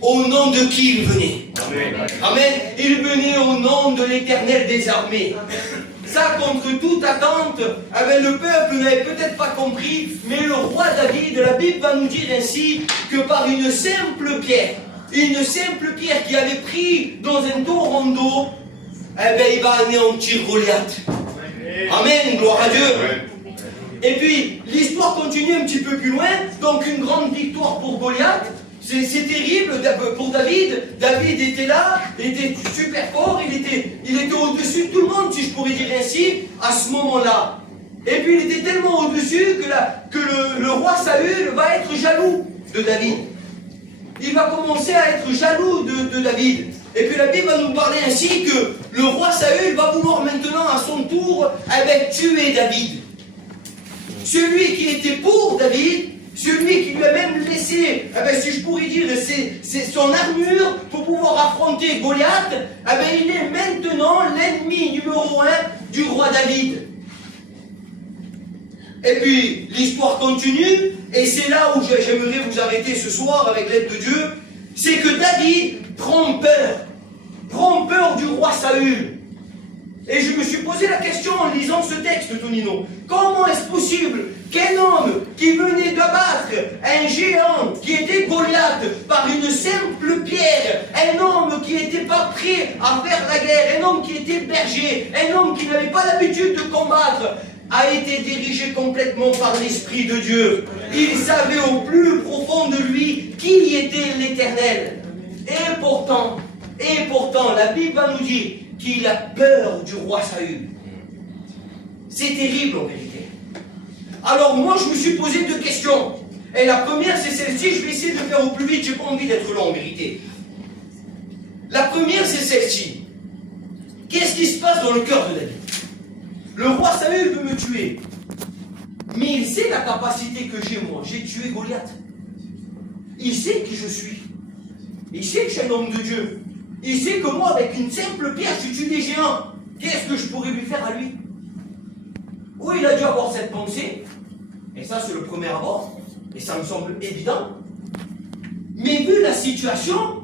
au nom de qui il venait. Amen. Amen. Il venait au nom de l'Éternel des armées. Ça, contre toute attente, le peuple n'avait peut-être pas compris, mais le roi David, la Bible va nous dire ainsi que par une simple pierre qui avait pris dans un tourneau, il va anéantir Goliath. Amen, gloire à Dieu. Et puis, l'histoire continue un petit peu plus loin, donc une grande victoire pour Goliath. C'est terrible pour David. David était là, il était super fort, il était au-dessus de tout le monde, si je pourrais dire ainsi, à ce moment-là. Et puis il était tellement au-dessus que le roi Saül va être jaloux de David. Il va commencer à être jaloux de David. Et puis la Bible va nous parler ainsi que le roi Saül va vouloir maintenant à son tour tuer David. Celui qui était pour David, celui qui lui a même laissé, si je pourrais dire, c'est son armure pour pouvoir affronter Goliath, il est maintenant l'ennemi numéro 1 du roi David. Et puis, l'histoire continue, et c'est là où j'aimerais vous arrêter ce soir avec l'aide de Dieu, c'est que David prend peur du roi Saül. Et je me suis posé la question en lisant ce texte, Tonino. Comment est-ce possible qu'un homme qui venait d'abattre un géant qui était Goliath par une simple pierre, un homme qui n'était pas prêt à faire la guerre, un homme qui était berger, un homme qui n'avait pas l'habitude de combattre, a été dirigé complètement par l'Esprit de Dieu. Il savait au plus profond de lui qui était l'Éternel. Et pourtant, la Bible va nous dire qu'il a peur du roi Saül. C'est terrible en vérité. Alors moi je me suis posé 2 questions. Et la première c'est celle-ci, je vais essayer de le faire au plus vite, j'ai pas envie d'être long en vérité. La première c'est celle-ci. Qu'est-ce qui se passe dans le cœur de David? Le roi Saül veut me tuer. Mais il sait la capacité que j'ai moi. J'ai tué Goliath. Il sait qui je suis. Il sait que je suis un homme de Dieu. Il sait que moi, avec une simple pierre, je tue des géants. Qu'est-ce que je pourrais lui faire à lui? Oui, il a dû avoir cette pensée. Et ça, c'est le premier abord. Et ça me semble évident. Mais vu la situation,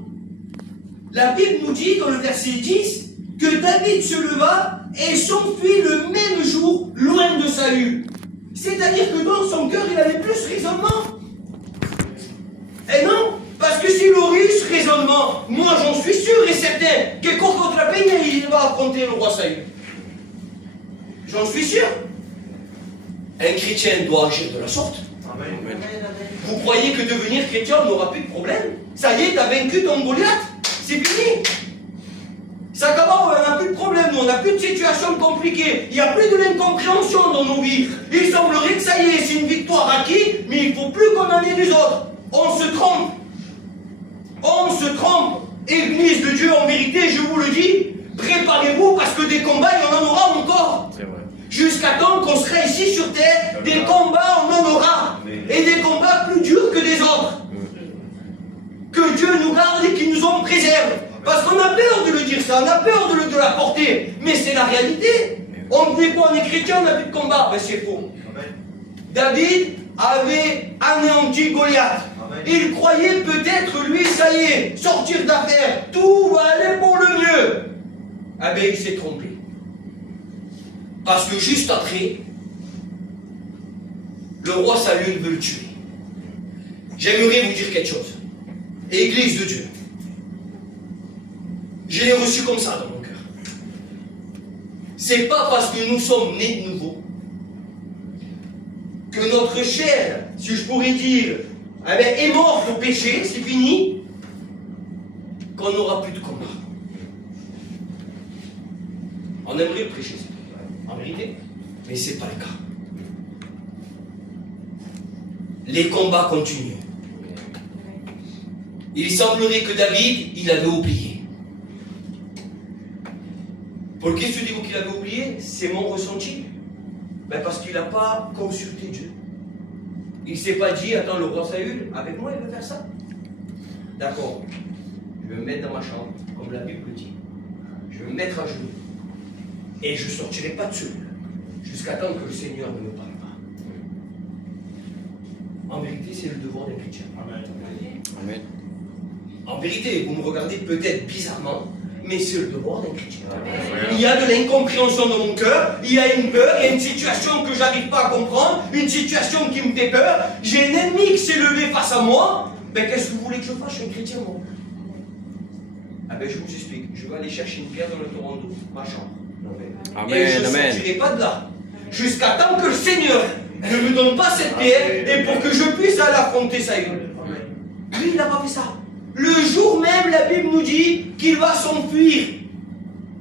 la Bible nous dit dans le verset 10 que David se leva et s'enfuit le même jour loin de Saül. C'est-à-dire que dans son cœur, il avait plus raisonnement. Et non, parce que s'il aurait eu ce raisonnement, moi j'en suis sûr et certain que contre la peine, il va affronter le roi Saül. J'en suis sûr. Un chrétien doit agir de la sorte. Amen. Vous croyez que devenir chrétien, on n'aura plus de problème? Ça y est, t'as vaincu ton Goliath. C'est fini. Ça commence, on n'a plus de problème, nous, on n'a plus de situation compliquée. Il n'y a plus de l'incompréhension dans nos vies. Il semblerait que ça y est, c'est une victoire acquise, mais il ne faut plus qu'on en ait les autres. On se trompe. On se trompe. Église de Dieu, en vérité, je vous le dis, préparez-vous parce que des combats, il y en aura encore. C'est vrai. Jusqu'à temps qu'on sera ici sur terre, des combats, on en aura. Et des combats plus durs que des autres. Que Dieu nous garde et qu'il nous en préserve. Parce qu'on a peur de le dire ça, on a peur de la porter. Mais c'est la réalité. On dit quoi, on est chrétien, on n'a plus de combat. Ben c'est faux. David avait anéanti Goliath. Il croyait peut-être, lui, ça y est, sortir d'affaire. Tout va aller pour le mieux. Ah ben il s'est trompé. Parce que juste après, le roi Saül veut le tuer. J'aimerais vous dire quelque chose. Église de Dieu. Je l'ai reçu comme ça dans mon cœur. C'est pas parce que nous sommes nés de nouveau que notre chair, si je pourrais dire, est morte au péché, c'est fini, qu'on n'aura plus de combat. On aimerait le prêcher, en vérité, mais c'est pas le cas. les combats continuent. Il semblerait que David, il avait oublié. Pour qu'est-ce que je dis qu'il avait oublié? C'est mon ressenti. Ben parce qu'il n'a pas consulté Dieu. Il ne s'est pas dit, attends, le roi Saül, avec moi, il veut faire ça. D'accord. Je vais me mettre dans ma chambre, comme la Bible dit. Je vais me mettre à genoux. Et je ne sortirai pas de celui-là, jusqu'à temps que le Seigneur ne me parle pas. En vérité, c'est le devoir d'un chrétien. Amen. En vérité, vous me regardez peut-être bizarrement, mais c'est le devoir d'un chrétien. Il y a de l'incompréhension dans mon cœur, il y a une peur, il y a une situation que je n'arrive pas à comprendre, une situation qui me fait peur, j'ai un ennemi qui s'est levé face à moi. Ben qu'est-ce que vous voulez que je fasse? Je suis un chrétien, moi. Ah ben je vous explique, je vais aller chercher une pierre dans le Toronto, ma chambre. Amen, Et je ne amen. sortirai pas de là, jusqu'à temps que le Seigneur ne me donne pas cette pierre, et pour que je puisse aller affronter Saül. Lui, il n'a pas fait ça. Le jour même, la Bible nous dit qu'il va s'enfuir.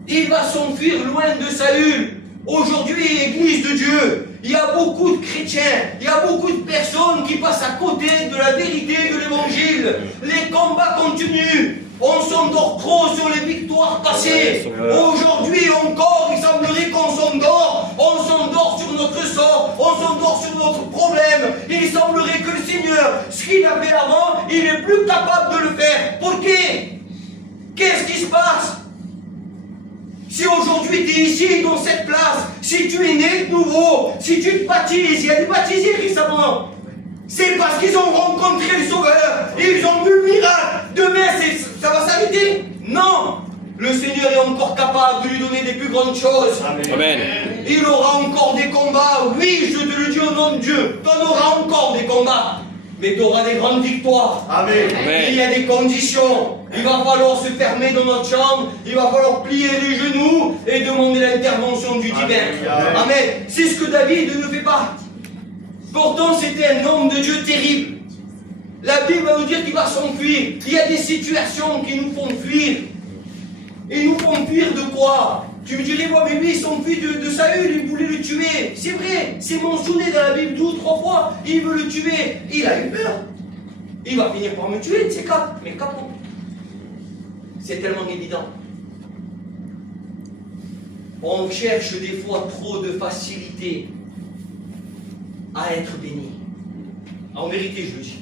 Il va s'enfuir loin de Saül. Aujourd'hui, Église de Dieu, il y a beaucoup de chrétiens, il y a beaucoup de personnes qui passent à côté de la vérité de l'Évangile. Les combats continuent. On s'endort trop sur les victoires passées. Aujourd'hui encore, il semblerait qu'on s'endort. On s'endort sur notre sort. On s'endort sur notre problème. Il semblerait que le Seigneur, ce qu'il a fait avant, il n'est plus capable de le faire. Pourquoi? Qu'est-ce qui se passe? Si aujourd'hui tu es ici, dans cette place, si tu es né de nouveau, si tu te baptises, il y a des baptisés récemment. C'est parce qu'ils ont rencontré le Sauveur et ils ont vu le miracle. Demain, ça va s'arrêter? Non. Le Seigneur est encore capable de lui donner des plus grandes choses. Amen. Il aura encore des combats. Oui, je te le dis au nom de Dieu. Tu en auras encore des combats. Mais tu auras des grandes victoires. Amen. Il y a des conditions. Il va falloir se fermer dans notre chambre. Il va falloir plier les genoux et demander l'intervention du divin. Amen. C'est ce que David ne fait pas. Pourtant, c'était un homme de Dieu terrible. La Bible va nous dire qu'il va s'enfuir. Il y a des situations qui nous font fuir. Ils nous font fuir de quoi? Tu me dirais, moi, mais lui, il s'enfuit de Saül, il voulait le tuer. C'est vrai, c'est mentionné dans la Bible 2 ou 3 fois. Il veut le tuer. Il a eu peur. Il va finir par me tuer, de ces quatre. Mais capot. C'est tellement évident. On cherche des fois trop de facilité à être béni. En vérité, je le dis.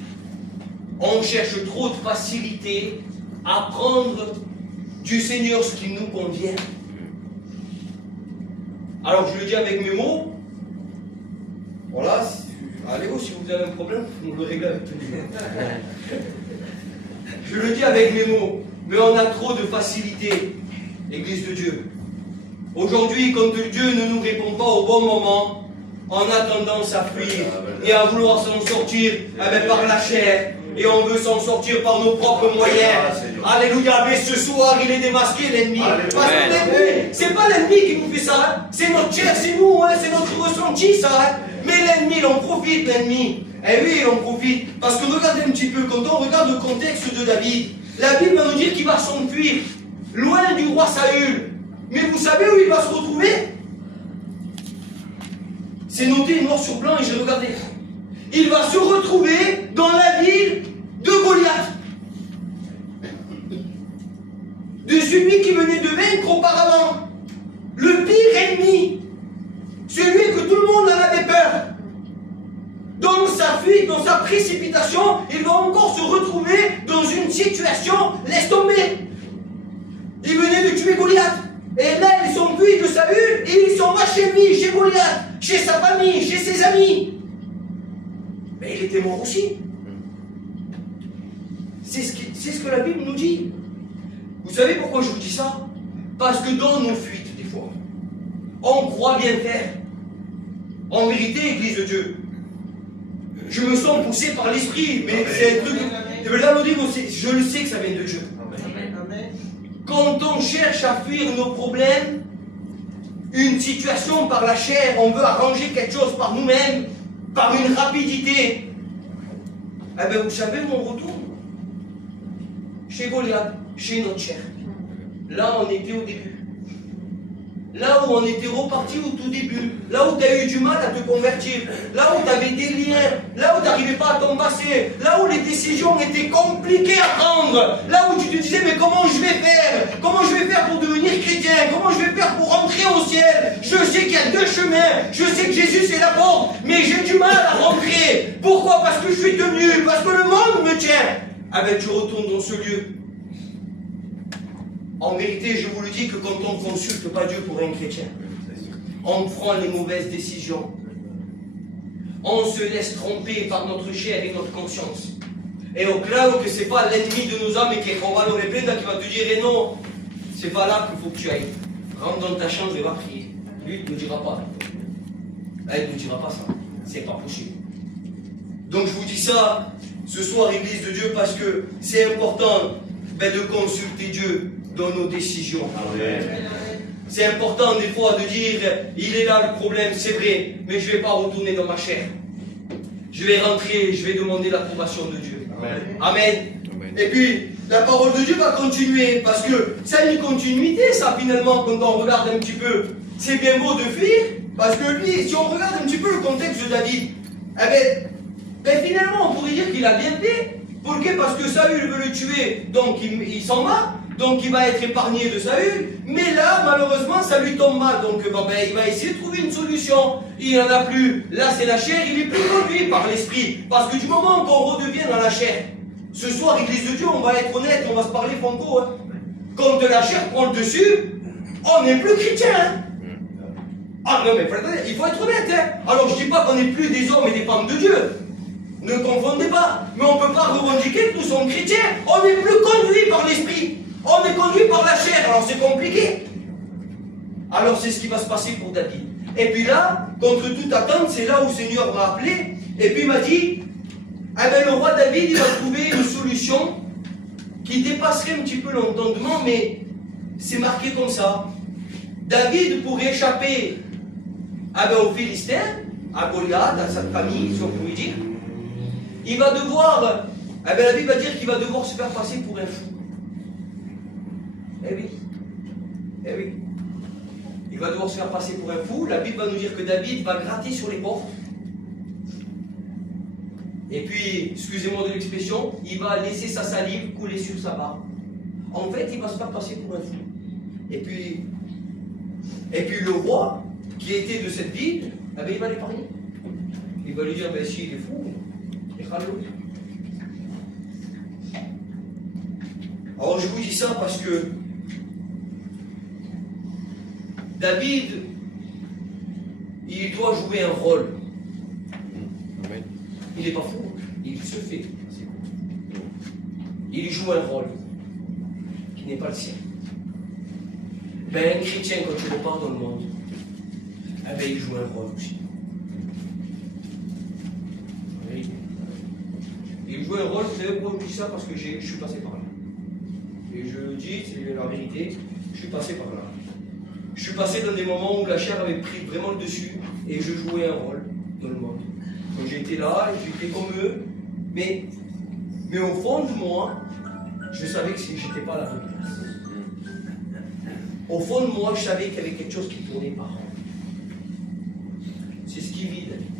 On cherche trop de facilité à prendre du Seigneur ce qui nous convient. Alors je le dis avec mes mots. Voilà, allez-vous, si vous avez un problème, vous me le réglez avec lui. Je le dis avec mes mots, mais on a trop de facilité, Église de Dieu. Aujourd'hui, quand Dieu ne nous répond pas au bon moment, on a tendance à fuir et à vouloir s'en sortir par la chair. Et on veut s'en sortir par nos propres moyens. Alléluia, mais ce soir, il est démasqué, l'ennemi. Parce que l'ennemi, c'est pas l'ennemi qui nous fait ça. Hein. C'est notre chair, c'est nous, hein. C'est notre ressenti, ça. Hein. Mais l'ennemi, il en profite, l'ennemi. Eh oui, il en profite. Parce que regardez un petit peu, quand on regarde le contexte de David, la Bible va nous dire qu'il va s'enfuir, loin du roi Saül. Mais vous savez où il va se retrouver? C'est noté noir sur blanc et j'ai regardé. Il va se retrouver dans la ville de Goliath. De celui qui venait de vaincre auparavant. Le pire ennemi. Celui que tout le monde en avait peur. Dans sa fuite, dans sa précipitation, il va encore se retrouver dans une situation, laisse tomber. Il venait de tuer Goliath. Et là, ils sont fuis de Saül et ils s'en va chez lui, chez Goliath, chez sa famille, chez ses amis. Mais il était mort aussi. C'est ce que la Bible nous dit. Vous savez pourquoi je vous dis ça? Parce que dans nos fuites, des fois, on croit bien faire. En vérité, Église de Dieu, je me sens poussé par l'Esprit, mais c'est un truc... Je le sais que ça vient de Dieu. Quand on cherche à fuir nos problèmes, une situation par la chair, on veut arranger quelque chose par nous-mêmes, par une rapidité. Eh bien, vous savez où on retourne? Chez Goliath, chez notre chair. Là, on était au début. Là où on était reparti au tout début, là où tu as eu du mal à te convertir, là où tu avais des liens, là où tu n'arrivais pas à t'en passer, là où les décisions étaient compliquées à prendre, là où tu te disais mais comment je vais faire? Comment je vais faire pour devenir chrétien? Comment je vais faire pour rentrer au ciel? Je sais qu'il y a deux chemins, je sais que Jésus c'est la porte, mais j'ai du mal à rentrer. Pourquoi? Parce que je suis tenu, parce que le monde me tient. Ah ben tu retournes dans ce lieu. En vérité, je vous le dis que quand on ne consulte pas Dieu pour un chrétien, on prend les mauvaises décisions. On se laisse tromper par notre chair et notre conscience. Et au clair que ce n'est pas l'ennemi de nos âmes qui est probablement plein qui va te dire eh non, c'est pas là qu'il faut que tu ailles. Rentre dans ta chambre et va prier. Lui, il ne te dira pas. Elle ne dira pas ça. C'est pas possible. Donc je vous dis ça ce soir, Église de Dieu, parce que c'est important de consulter Dieu dans nos décisions. C'est important des fois de dire, il est là le problème, c'est vrai, mais je ne vais pas retourner dans ma chair. Je vais rentrer, je vais demander l'approbation de Dieu. Amen. Et puis, la parole de Dieu va continuer, parce que ça a une continuité, ça finalement, quand on regarde un petit peu. C'est bien beau de fuir, parce que lui, si on regarde un petit peu le contexte de David, finalement, on pourrait dire qu'il a bien fait. Pourquoi? Parce que Saül veut le tuer, donc il s'en va. Donc il va être épargné de Saül, mais là malheureusement ça lui tombe mal, donc il va essayer de trouver une solution. Il n'en a plus, là c'est la chair, il est plus conduit par l'esprit, parce que du moment qu'on redevient dans la chair, ce soir Église de Dieu, on va être honnête, on va se parler franco, hein. Quand la chair prend le dessus, on n'est plus chrétien. Hein. Ah non mais il faut être honnête, hein. Alors je dis pas qu'on n'est plus des hommes et des femmes de Dieu. Ne confondez pas, mais on ne peut pas revendiquer que nous sommes chrétiens, on n'est plus conduit par l'esprit. On est conduit par la chair, alors c'est compliqué. Alors c'est ce qui va se passer pour David. Et puis là, contre toute attente, c'est là où le Seigneur m'a appelé, et puis il m'a dit, le roi David, il va trouver une solution qui dépasserait un petit peu l'entendement, mais c'est marqué comme ça. David, pour échapper aux Philistins, à Goliath, à sa famille, si on pourrait dire, il va devoir, la Bible va dire qu'il va devoir se faire passer pour un fou. Eh oui. Il va devoir se faire passer pour un fou. La Bible va nous dire que David va gratter sur les portes. Et puis, excusez-moi de l'expression, il va laisser sa salive couler sur sa barbe. En fait, il va se faire passer pour un fou. Et puis le roi, qui était de cette ville, il va l'épargner. Il va lui dire, s'il est fou, il sera l'autre. Alors je vous dis ça parce que David, il doit jouer un rôle. Amen. Il n'est pas fou, il se fait. Il joue un rôle qui n'est pas le sien. Un chrétien, quand il repart dans le monde, il joue un rôle aussi. Il joue un rôle, vous savez pourquoi je dis ça? Parce que je suis passé par là. Et je le dis, c'est la vérité, je suis passé par là. Je suis passé dans des moments où la chair avait pris vraiment le dessus et je jouais un rôle dans le monde. Donc j'étais là, j'étais comme eux, mais au fond de moi, je savais que je n'étais pas à la bonne place. Au fond de moi, je savais qu'il y avait quelque chose qui tournait par an. C'est ce qui vit David.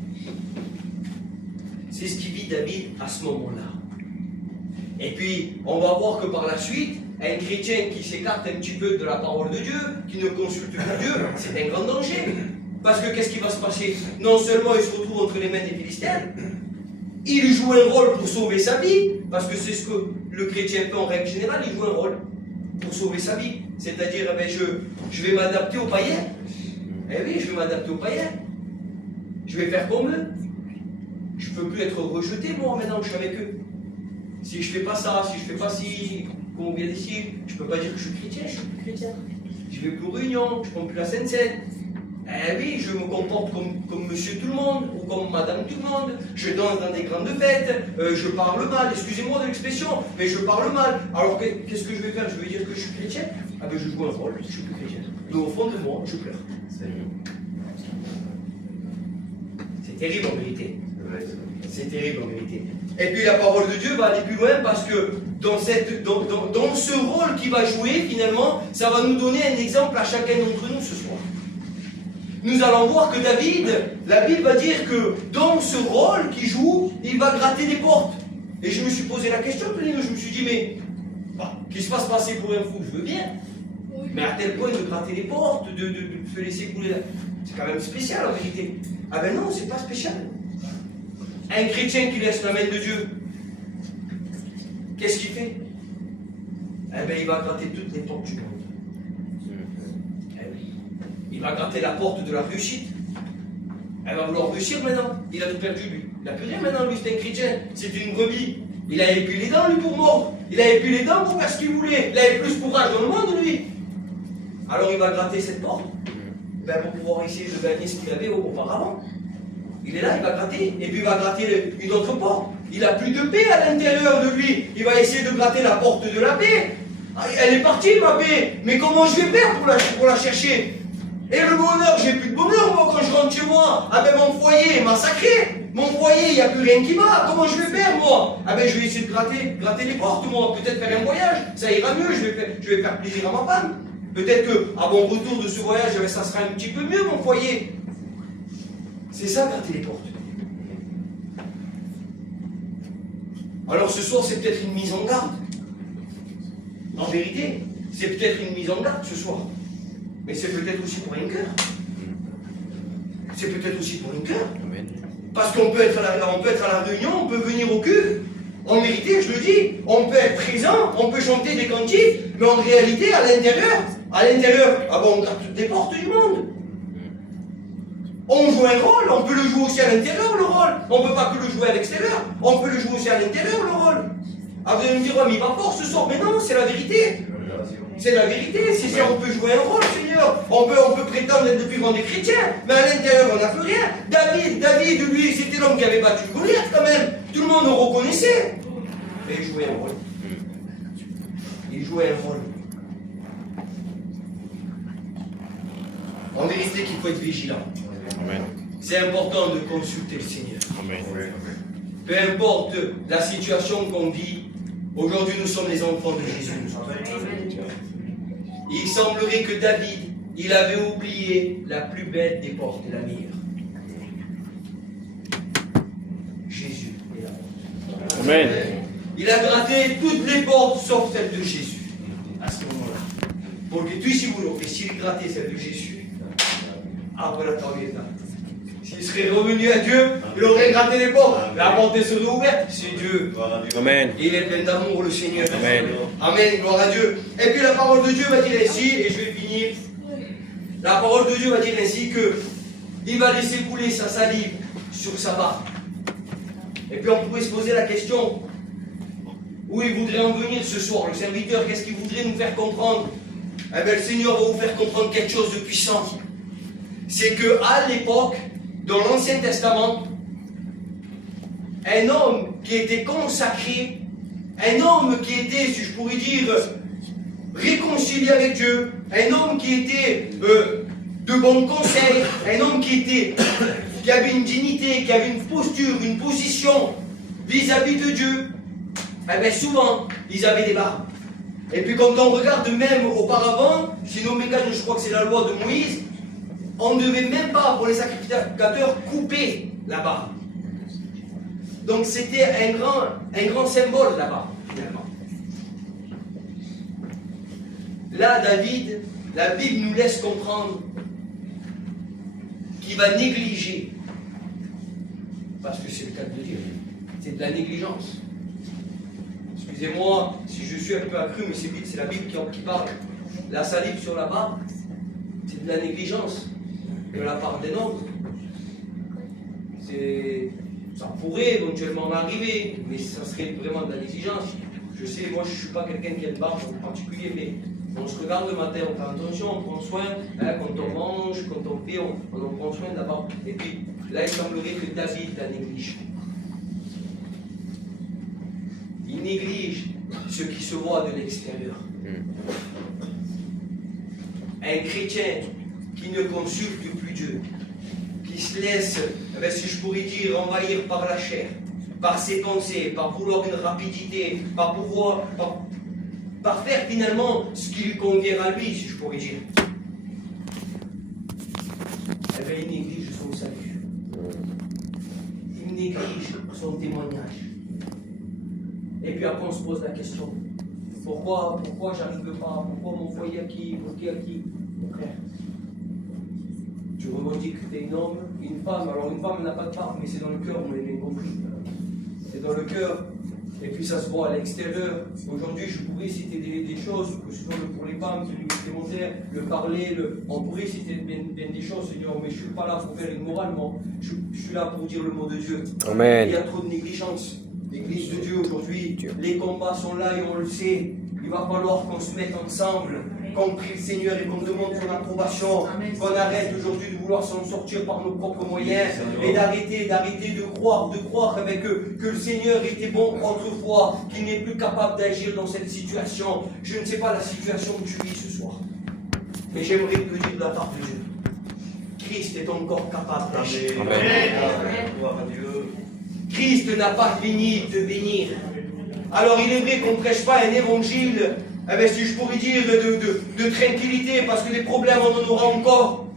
C'est ce qui vit David à ce moment-là. Et puis, on va voir que par la suite, un chrétien qui s'écarte un petit peu de la parole de Dieu, qui ne consulte pas Dieu, c'est un grand danger. Parce que qu'est-ce qui va se passer? Non seulement il se retrouve entre les mains des Philistins, il joue un rôle pour sauver sa vie, parce que c'est ce que le chrétien fait en règle générale, il joue un rôle pour sauver sa vie. C'est-à-dire, je vais m'adapter aux païens. Eh oui, je vais m'adapter aux païens. Je vais faire comme eux. Je ne peux plus être rejeté, moi, maintenant que je suis avec eux. Si je ne fais pas ça, si je ne fais pas ci, comme on vient d'ici, je ne peux pas dire que je suis chrétien, je suis plus chrétien. Je vais plus aux réunions, je ne prends plus la Sainte Seine. Eh oui, je me comporte comme monsieur tout le monde, ou comme madame tout le monde, je danse dans des grandes fêtes, je parle mal, excusez-moi de l'expression, mais je parle mal. Alors qu'est-ce que je vais faire? Je vais dire que je suis chrétien? Je joue un rôle, je suis plus chrétien. Mais au fond de moi, je pleure. C'est terrible en vérité. C'est terrible en vérité. Et puis la parole de Dieu va aller plus loin parce que dans ce rôle qu'il va jouer, finalement, ça va nous donner un exemple à chacun d'entre nous ce soir. Nous allons voir que David, la Bible va dire que dans ce rôle qu'il joue, il va gratter des portes. Et je me suis posé la question, je me suis dit, mais qu'il se fasse passer pour un fou, je veux bien. Mais à tel point de gratter les portes, de se laisser couler là, c'est quand même spécial en vérité. Ah ben non, c'est pas spécial. Un chrétien qui laisse la main de Dieu, qu'est-ce qu'il fait? Eh bien, il va gratter toutes les portes du monde. Eh oui. Il va gratter la porte de la réussite. Elle va vouloir réussir maintenant. Il a tout perdu, lui. Il n'a plus rien maintenant, lui, c'est un chrétien. C'est une brebis. Il avait plus les dents, lui, pour mordre. Il avait plus les dents pour faire ce qu'il voulait. Il avait plus de courage dans le monde, lui. Alors, il va gratter cette porte pour pouvoir essayer de gagner ce qu'il avait auparavant. Il est là, il va gratter. Et puis, il va gratter une autre porte. Il n'a plus de paix à l'intérieur de lui. Il va essayer de gratter la porte de la paix. Elle est partie, ma paix. Mais comment je vais faire pour la chercher? Et le bonheur, j'ai plus de bonheur, moi, quand je rentre chez moi. Ah ben, mon foyer est massacré. Mon foyer, il n'y a plus rien qui va. Comment je vais faire, moi? Ah ben, je vais essayer de gratter les portes, moi. Peut-être faire un voyage. Ça ira mieux. Je vais faire plaisir à ma femme. Peut-être qu'à mon retour de ce voyage, ça sera un petit peu mieux, mon foyer. C'est ça, gratter les portes. Alors ce soir, c'est peut-être une mise en garde. En vérité, c'est peut-être une mise en garde ce soir. Mais c'est peut-être aussi pour un cœur. C'est peut-être aussi pour un cœur. Parce qu'on peut être à la réunion, on peut venir au culte. En vérité, je le dis, on peut être présent, on peut chanter des cantiques, mais en réalité, à l'intérieur, on garde toutes les portes du monde. On joue un rôle, on peut le jouer aussi à l'intérieur, le rôle. On ne peut pas que le jouer à l'extérieur, on peut le jouer aussi à l'intérieur, le rôle. Ah, vous allez me dire, mais il va fort ce soir, mais non, c'est la vérité. C'est la vérité, c'est ça, on peut jouer un rôle, Seigneur. On peut prétendre être le plus grand des chrétiens, mais à l'intérieur, on n'a plus rien. David, lui, c'était l'homme qui avait battu Goliath quand même. Tout le monde le reconnaissait. Mais il jouait un rôle. Il jouait un rôle. En vérité, qu'il faut être vigilant. C'est important de consulter le Seigneur. Amen. Peu importe la situation qu'on vit, aujourd'hui nous sommes les enfants de Jésus. Il semblerait que David, il avait oublié la plus belle des portes, la meilleure. Jésus est la porte. Amen. Il a gratté toutes les portes sauf celle de Jésus. À ce moment-là. Pour que tu si vous et s'il grattait celle de Jésus, après la tornade, s'il serait revenu à Dieu, il aurait gratté les portes. La porte serait ouverte. C'est Dieu. Amen. Il est plein d'amour, le Seigneur. Amen. Amen. Gloire à Dieu. Et puis la parole de Dieu va dire ainsi, et je vais finir. La parole de Dieu va dire ainsi que il va laisser couler sa salive sur sa barbe. Et puis on pourrait se poser la question, où il voudrait en venir ce soir, le serviteur, qu'est-ce qu'il voudrait nous faire comprendre? Eh bien, le Seigneur va vous faire comprendre quelque chose de puissant. C'est qu'à l'époque, dans l'Ancien Testament, un homme qui était consacré, un homme qui était, si je pourrais dire, réconcilié avec Dieu, un homme qui était de bons conseils, un homme qui avait une dignité, qui avait une posture, une position vis-à-vis de Dieu, eh bien souvent, ils avaient des barbes. Et puis quand on regarde même auparavant, sinon je crois que c'est la loi de Moïse, on ne devait même pas, pour les sacrificateurs, couper la barbe. Donc c'était un grand symbole, la barbe, finalement. Là, David, la Bible nous laisse comprendre qu'il va négliger, parce que c'est le cas de le dire, c'est de la négligence. Excusez-moi si je suis un peu accru, mais c'est la Bible qui parle. La salive sur la barbe, c'est de la négligence de la part des nôtres. Ça pourrait éventuellement arriver, mais ça serait vraiment de la négligence. Je sais, moi je ne suis pas quelqu'un qui a une barbe en particulier, mais on se regarde le matin, on fait attention, on prend soin, quand on mange, quand on fait, on en prend soin de la barbe. Et puis là, il semblerait que David la néglige. Il néglige ce qui se voit de l'extérieur. Un chrétien qui ne consulte plus Dieu, qui se laisse, si je pourrais dire, envahir par la chair, par ses pensées, par vouloir une rapidité, par faire finalement ce qui lui convient à lui, si je pourrais dire. Eh bien, il néglige son salut. Il néglige son témoignage. Et puis après, on se pose la question. Pourquoi j'arrive pas? Pourquoi mon foyer acquis? Mon frère, tu revendiques que tu es un homme, une femme. Alors une femme n'a pas de part, mais c'est dans le cœur, on l'a bien compris. C'est dans le cœur. Et puis ça se voit à l'extérieur. Aujourd'hui, je pourrais citer des choses, que ce soit pour les femmes, celui qui témoignait, le parler, on pourrait citer bien des choses, Seigneur, mais je ne suis pas là pour faire une morale, moi. Je suis là pour dire le mot de Dieu. Amen. Il y a trop de négligence. L'Église de Dieu aujourd'hui, les combats sont là et on le sait. Il va falloir qu'on se mette ensemble, qu'on prie le Seigneur et qu'on demande son approbation, qu'on arrête aujourd'hui de vouloir s'en sortir par nos propres moyens et d'arrêter de croire que le Seigneur était bon autrefois, qu'il n'est plus capable d'agir dans cette situation. Je ne sais pas la situation que tu vis ce soir, mais j'aimerais te dire de la part de Dieu, Christ est encore capable d'agir. Christ n'a pas fini de bénir. Alors il est vrai qu'on ne prêche pas un évangile, si je pourrais dire, de tranquillité, parce que des problèmes on en aura encore.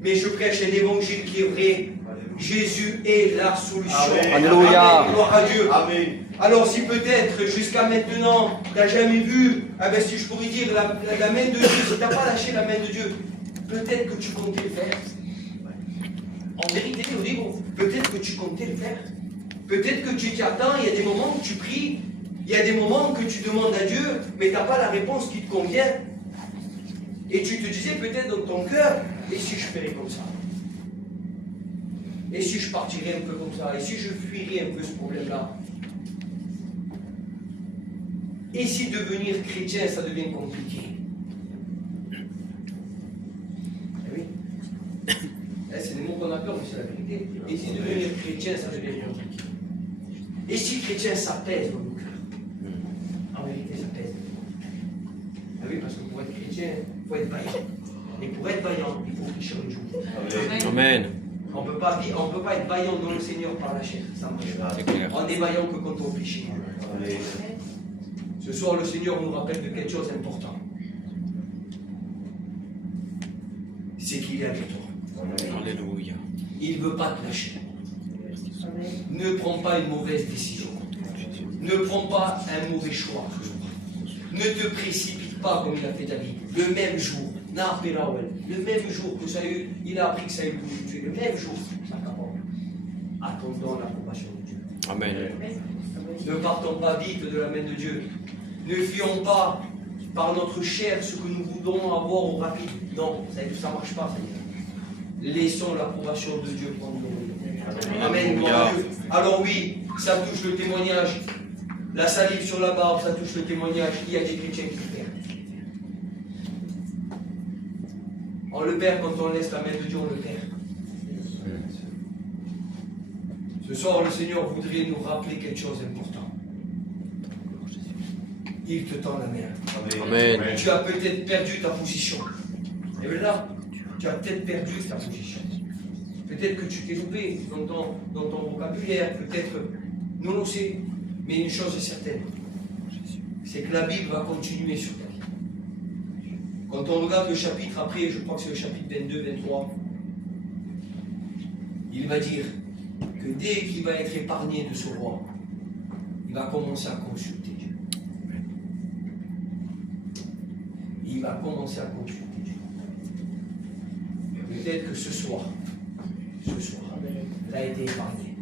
Mais je prêche un évangile qui est vrai. Jésus est la solution. Amen. Alléluia. Amen. Gloire à Dieu. Amen. Alors si peut-être jusqu'à maintenant, tu n'as jamais vu, si je pourrais dire, la main de Dieu, si tu n'as pas lâché la main de Dieu, peut-être que tu comptais le faire. En vérité, au niveau, peut-être que tu comptais le faire. Peut-être que tu t'y attends, il y a des moments où tu pries, il y a des moments que tu demandes à Dieu, mais tu n'as pas la réponse qui te convient. Et tu te disais peut-être dans ton cœur, et si je ferais comme ça? Et si je partirais un peu comme ça? Et si je fuirais un peu ce problème-là? Et si devenir chrétien, ça devient compliqué? Eh oui. C'est des mots qu'on a peur, mais c'est la vérité. Et si devenir chrétien, ça devient compliqué? Et si chrétien, ça pèse dans nos cœurs? En vérité, ça pèse. Ah oui, parce que pour être chrétien, il faut être vaillant. Et pour être vaillant, il faut fléchir le jour. Amen. On ne peut pas être vaillant dans le Seigneur par la chair. Ça ne marche pas. On est vaillant que quand on péché. Ce soir, le Seigneur nous rappelle de quelque chose d'important. C'est qu'il est avec toi. Alléluia. Il ne veut pas te lâcher. Ne prends pas une mauvaise décision. Ne prends pas un mauvais choix. Ne te précipite pas comme il a fait David. Le même jour, le même jour que Saül, il a appris que Saül voulait le tuer. Le même jour, attendons l'approbation de Dieu. Amen. Ne partons pas vite de la main de Dieu. Ne fuyons pas par notre chair ce que nous voudrons avoir au rapide. Non, ça ne marche pas, Seigneur. Laissons l'approbation de Dieu prendre nos vies. Amen. Gloire à Dieu. Alors oui, ça touche le témoignage. La salive sur la barbe, ça touche le témoignage. Il y a des chrétiens qui le perdent. On le perd quand on laisse la main de Dieu, on le perd. Ce soir, le Seigneur voudrait nous rappeler quelque chose d'important. Il te tend la main. Amen. Tu as peut-être perdu ta position. Et bien là, tu as peut-être perdu ta position. Peut-être que tu t'es loupé dans ton vocabulaire, peut-être, non, on sait. Mais une chose est certaine, c'est que la Bible va continuer sur ta vie. Quand on regarde le chapitre après, je crois que c'est le chapitre 22-23, il va dire que dès qu'il va être épargné de ce roi, il va commencer à consulter Dieu. Il va commencer à consulter Dieu. Peut-être que ce soir, tu as été épargné.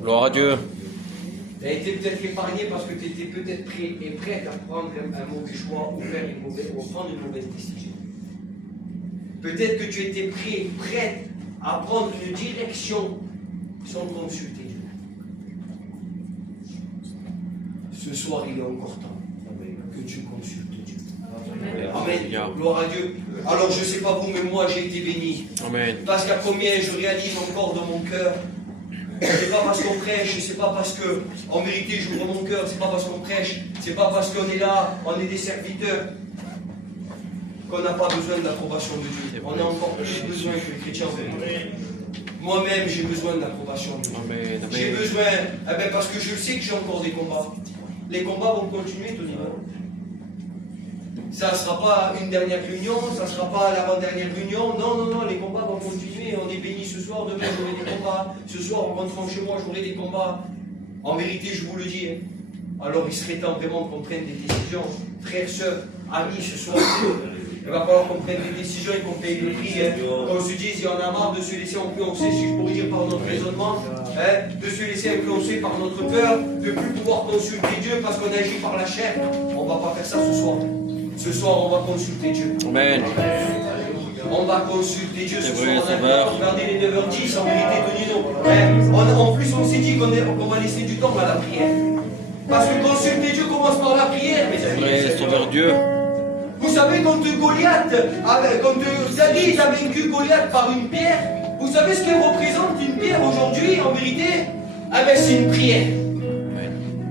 Gloire à Dieu. Tu as été peut-être épargné parce que tu étais peut-être prêt et prête à prendre un mauvais choix ou prendre une mauvaise décision. Peut-être que tu étais prête à prendre une direction sans consulter Dieu. Ce soir, il est encore temps que tu consultes Dieu. Amen. Gloire à Dieu. Alors, je ne sais pas vous, mais moi, j'ai été béni. Amen. Parce qu'à combien je réalise encore dans mon cœur. C'est pas parce qu'on prêche, c'est pas parce que, en vérité, j'ouvre mon cœur, c'est pas parce qu'on prêche, c'est pas parce qu'on est là, on est des serviteurs, qu'on n'a pas besoin de l'approbation de Dieu. On a encore plus besoin que les chrétiens en vérité. Moi-même, j'ai besoin de l'approbation de Dieu. Amen, J'ai amen. besoin, parce que je sais que j'ai encore des combats. Les combats vont continuer, Tony. Ça ne sera pas une dernière réunion, ça ne sera pas l'avant-dernière réunion. Non, non, non, les combats vont continuer. On est bénis ce soir, demain j'aurai des combats. Ce soir, en rentrant chez moi, j'aurai des combats. En vérité, je vous le dis. Alors, il serait temps vraiment qu'on prenne des décisions. Frères, sœurs, amis, ce soir. Il va falloir qu'on prenne des décisions et qu'on paye le prix. Qu'on se dise, il y en a marre de se laisser influencer, si je pourrais dire, par notre raisonnement, de se laisser influencer par notre peur, de ne plus pouvoir consulter Dieu parce qu'on agit par la chair. On ne va pas faire ça ce soir. Ce soir, on va consulter Dieu. Amen. On va consulter Dieu ce C'est soir. vrai, On a regardé les 9h10 en vérité, Tonino. En plus, on s'est dit qu'on va laisser du temps à la prière. Parce que consulter Dieu commence par la prière, mes amis. Vrai, Sauveur Dieu. Vous savez, quand David a vaincu Goliath par une pierre, vous savez ce que représente une pierre aujourd'hui, en vérité? Ah ben, c'est une prière.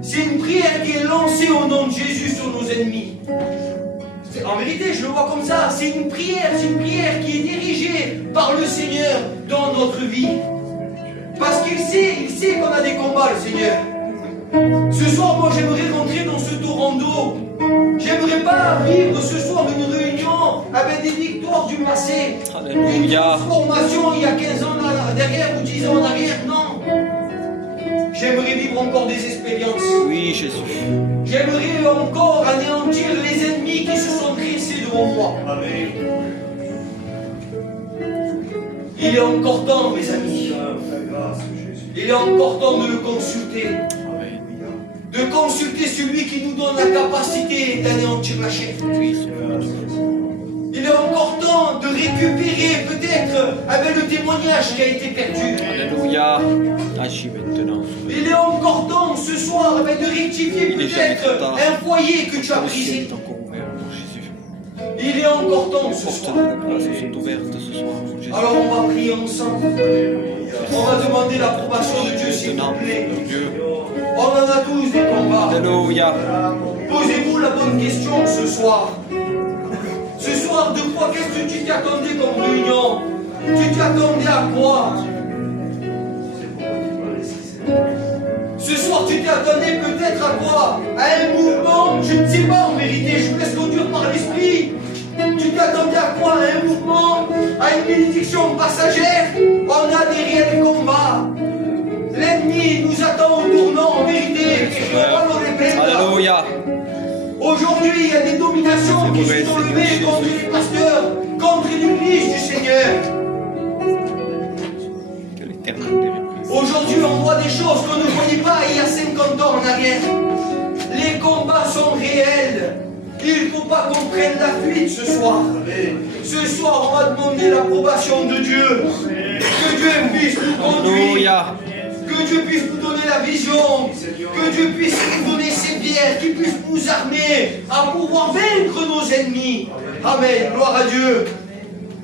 C'est une prière qui est lancée au nom de Jésus sur nos ennemis. En vérité, je le vois comme ça. C'est une prière qui est dirigée par le Seigneur dans notre vie. Parce qu'il sait qu'on a des combats, le Seigneur. Ce soir, moi, j'aimerais rentrer dans ce torrent. J'aimerais pas vivre ce soir une réunion avec des victoires du passé. Alléluia. Une transformation il y a 15 ans derrière ou 10 ans en arrière, non. J'aimerais vivre encore des expériences. Oui, Jésus. J'aimerais encore anéantir les ennemis qui se sont dressés devant moi. Amen. Il est encore temps, mes amis. Grâce, Jésus. Il est encore temps de le consulter. De consulter celui qui nous donne la capacité d'anéantir la chair. Il est encore temps de récupérer peut-être avec le témoignage qui a été perdu. Alléluia. Agis maintenant. Il est encore temps ce soir de rectifier Il est jamais peut-être trop tard. un foyer que tu as Le ciel brisé. est encore ouvert, mon Jésus. Il est encore temps ce Les soir. portes de la grâce sont ouvertes ce soir, mon Jésus. Alors on va prier ensemble. On va demander l'approbation de Dieu s'il vous plaît. Dieu. On en a tous des combats. Alléluia. Posez-vous la bonne question ce soir. Ce soir, de quoi qu'est-ce que tu t'attendais comme réunion? Tu t'attendais à quoi? Ce soir, tu t'attendais peut-être à quoi? À un mouvement? Je ne sais pas en vérité, je vous laisse conduire par l'esprit. Tu t'attendais à quoi? À un mouvement? À une bénédiction passagère? On a des réels combats. L'ennemi nous attend au tournant en vérité. Et je vais le répéter. Alléluia. Aujourd'hui, il y a des dominations qui vrai, sont Seigneur levées Jésus. contre les pasteurs, contre l'église du Seigneur. Que l'Éternel les réprime. Aujourd'hui, on voit des choses qu'on ne voyait pas il y a 50 ans en arrière. Les combats sont réels. Il ne faut pas qu'on prenne la fuite ce soir. Ce soir, on va demander l'approbation de Dieu. Que Dieu puisse nous conduire. Alléluia. Que Dieu puisse nous donner la vision. Que Dieu puisse nous donner ses pierres. Qu'il puisse nous armer à pouvoir vaincre nos ennemis. Amen. Gloire à Dieu.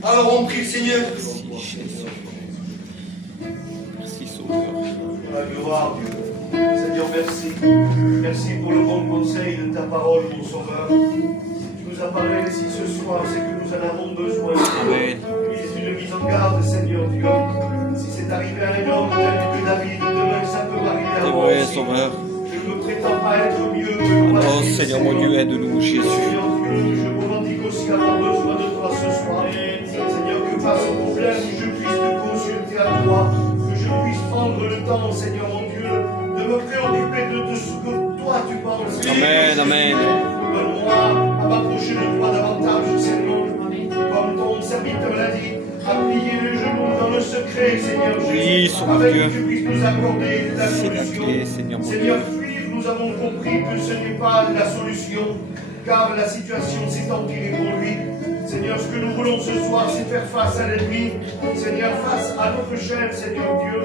Alors on prie le Seigneur. Merci, Jésus. Merci, Sauveur. La gloire, Dieu. Seigneur, merci. Merci pour le bon conseil de ta parole, mon Sauveur. Tu nous as parlé ici ce soir, c'est que nous en avons besoin. Amen. C'est une mise en garde, Seigneur Dieu. Si c'est arrivé à un homme tel que David, demain ça peut arriver à C'est moi vrai, aussi. Sauveur. Je ne me prétends pas être mieux que toi. Oh, Seigneur mon Dieu, aide-nous, Jésus. Seigneur Dieu, je revendique aussi avoir besoin de toi ce soir. Seigneur, que face au problème, je puisse te consulter à toi. Que je puisse prendre le temps, Seigneur mon Dieu, de me préoccuper de ce que toi tu penses. Amen, amen. Donne-moi à m'approcher de toi davantage, Seigneur. Comme ton serviteur l'a dit, à plier les genoux dans le secret, Seigneur Oui, Jésus. Sauveur Afin Dieu. que tu puisses nous accorder la C'est la solution. clé, Seigneur mon Seigneur, Dieu. fuir, nous avons compris que ce n'est pas la solution, car la situation s'est empirée pour lui. Seigneur, ce que nous voulons ce soir, c'est faire face à l'ennemi. Seigneur, face à notre chair, Seigneur Dieu.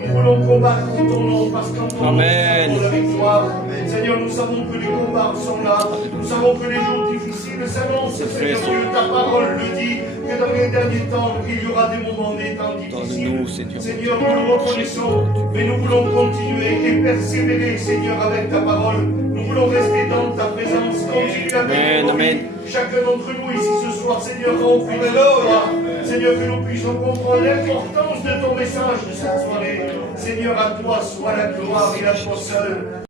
Nous voulons combattre en ton nom, parce qu'en ton nom, nous Amen. avons la victoire. Seigneur, nous savons que les combats sont là. Nous savons que les jours difficiles s'annoncent. Seigneur Dieu, ta parole le dit, que dans les derniers temps, il y aura des moments, des temps difficiles. Donne-nous, Seigneur. Seigneur, nous le reconnaissons, mais nous voulons continuer et persévérer, Seigneur, avec ta parole. Nous voulons rester dans ta présence, continuer avec Amen, nos amen. vies. chacun d'entre nous ici ce soir, Seigneur, remplis de gloire. Seigneur, que nous puissions comprendre l'importance de ton message de cette soirée. Seigneur, à toi soit la gloire et à toi seul.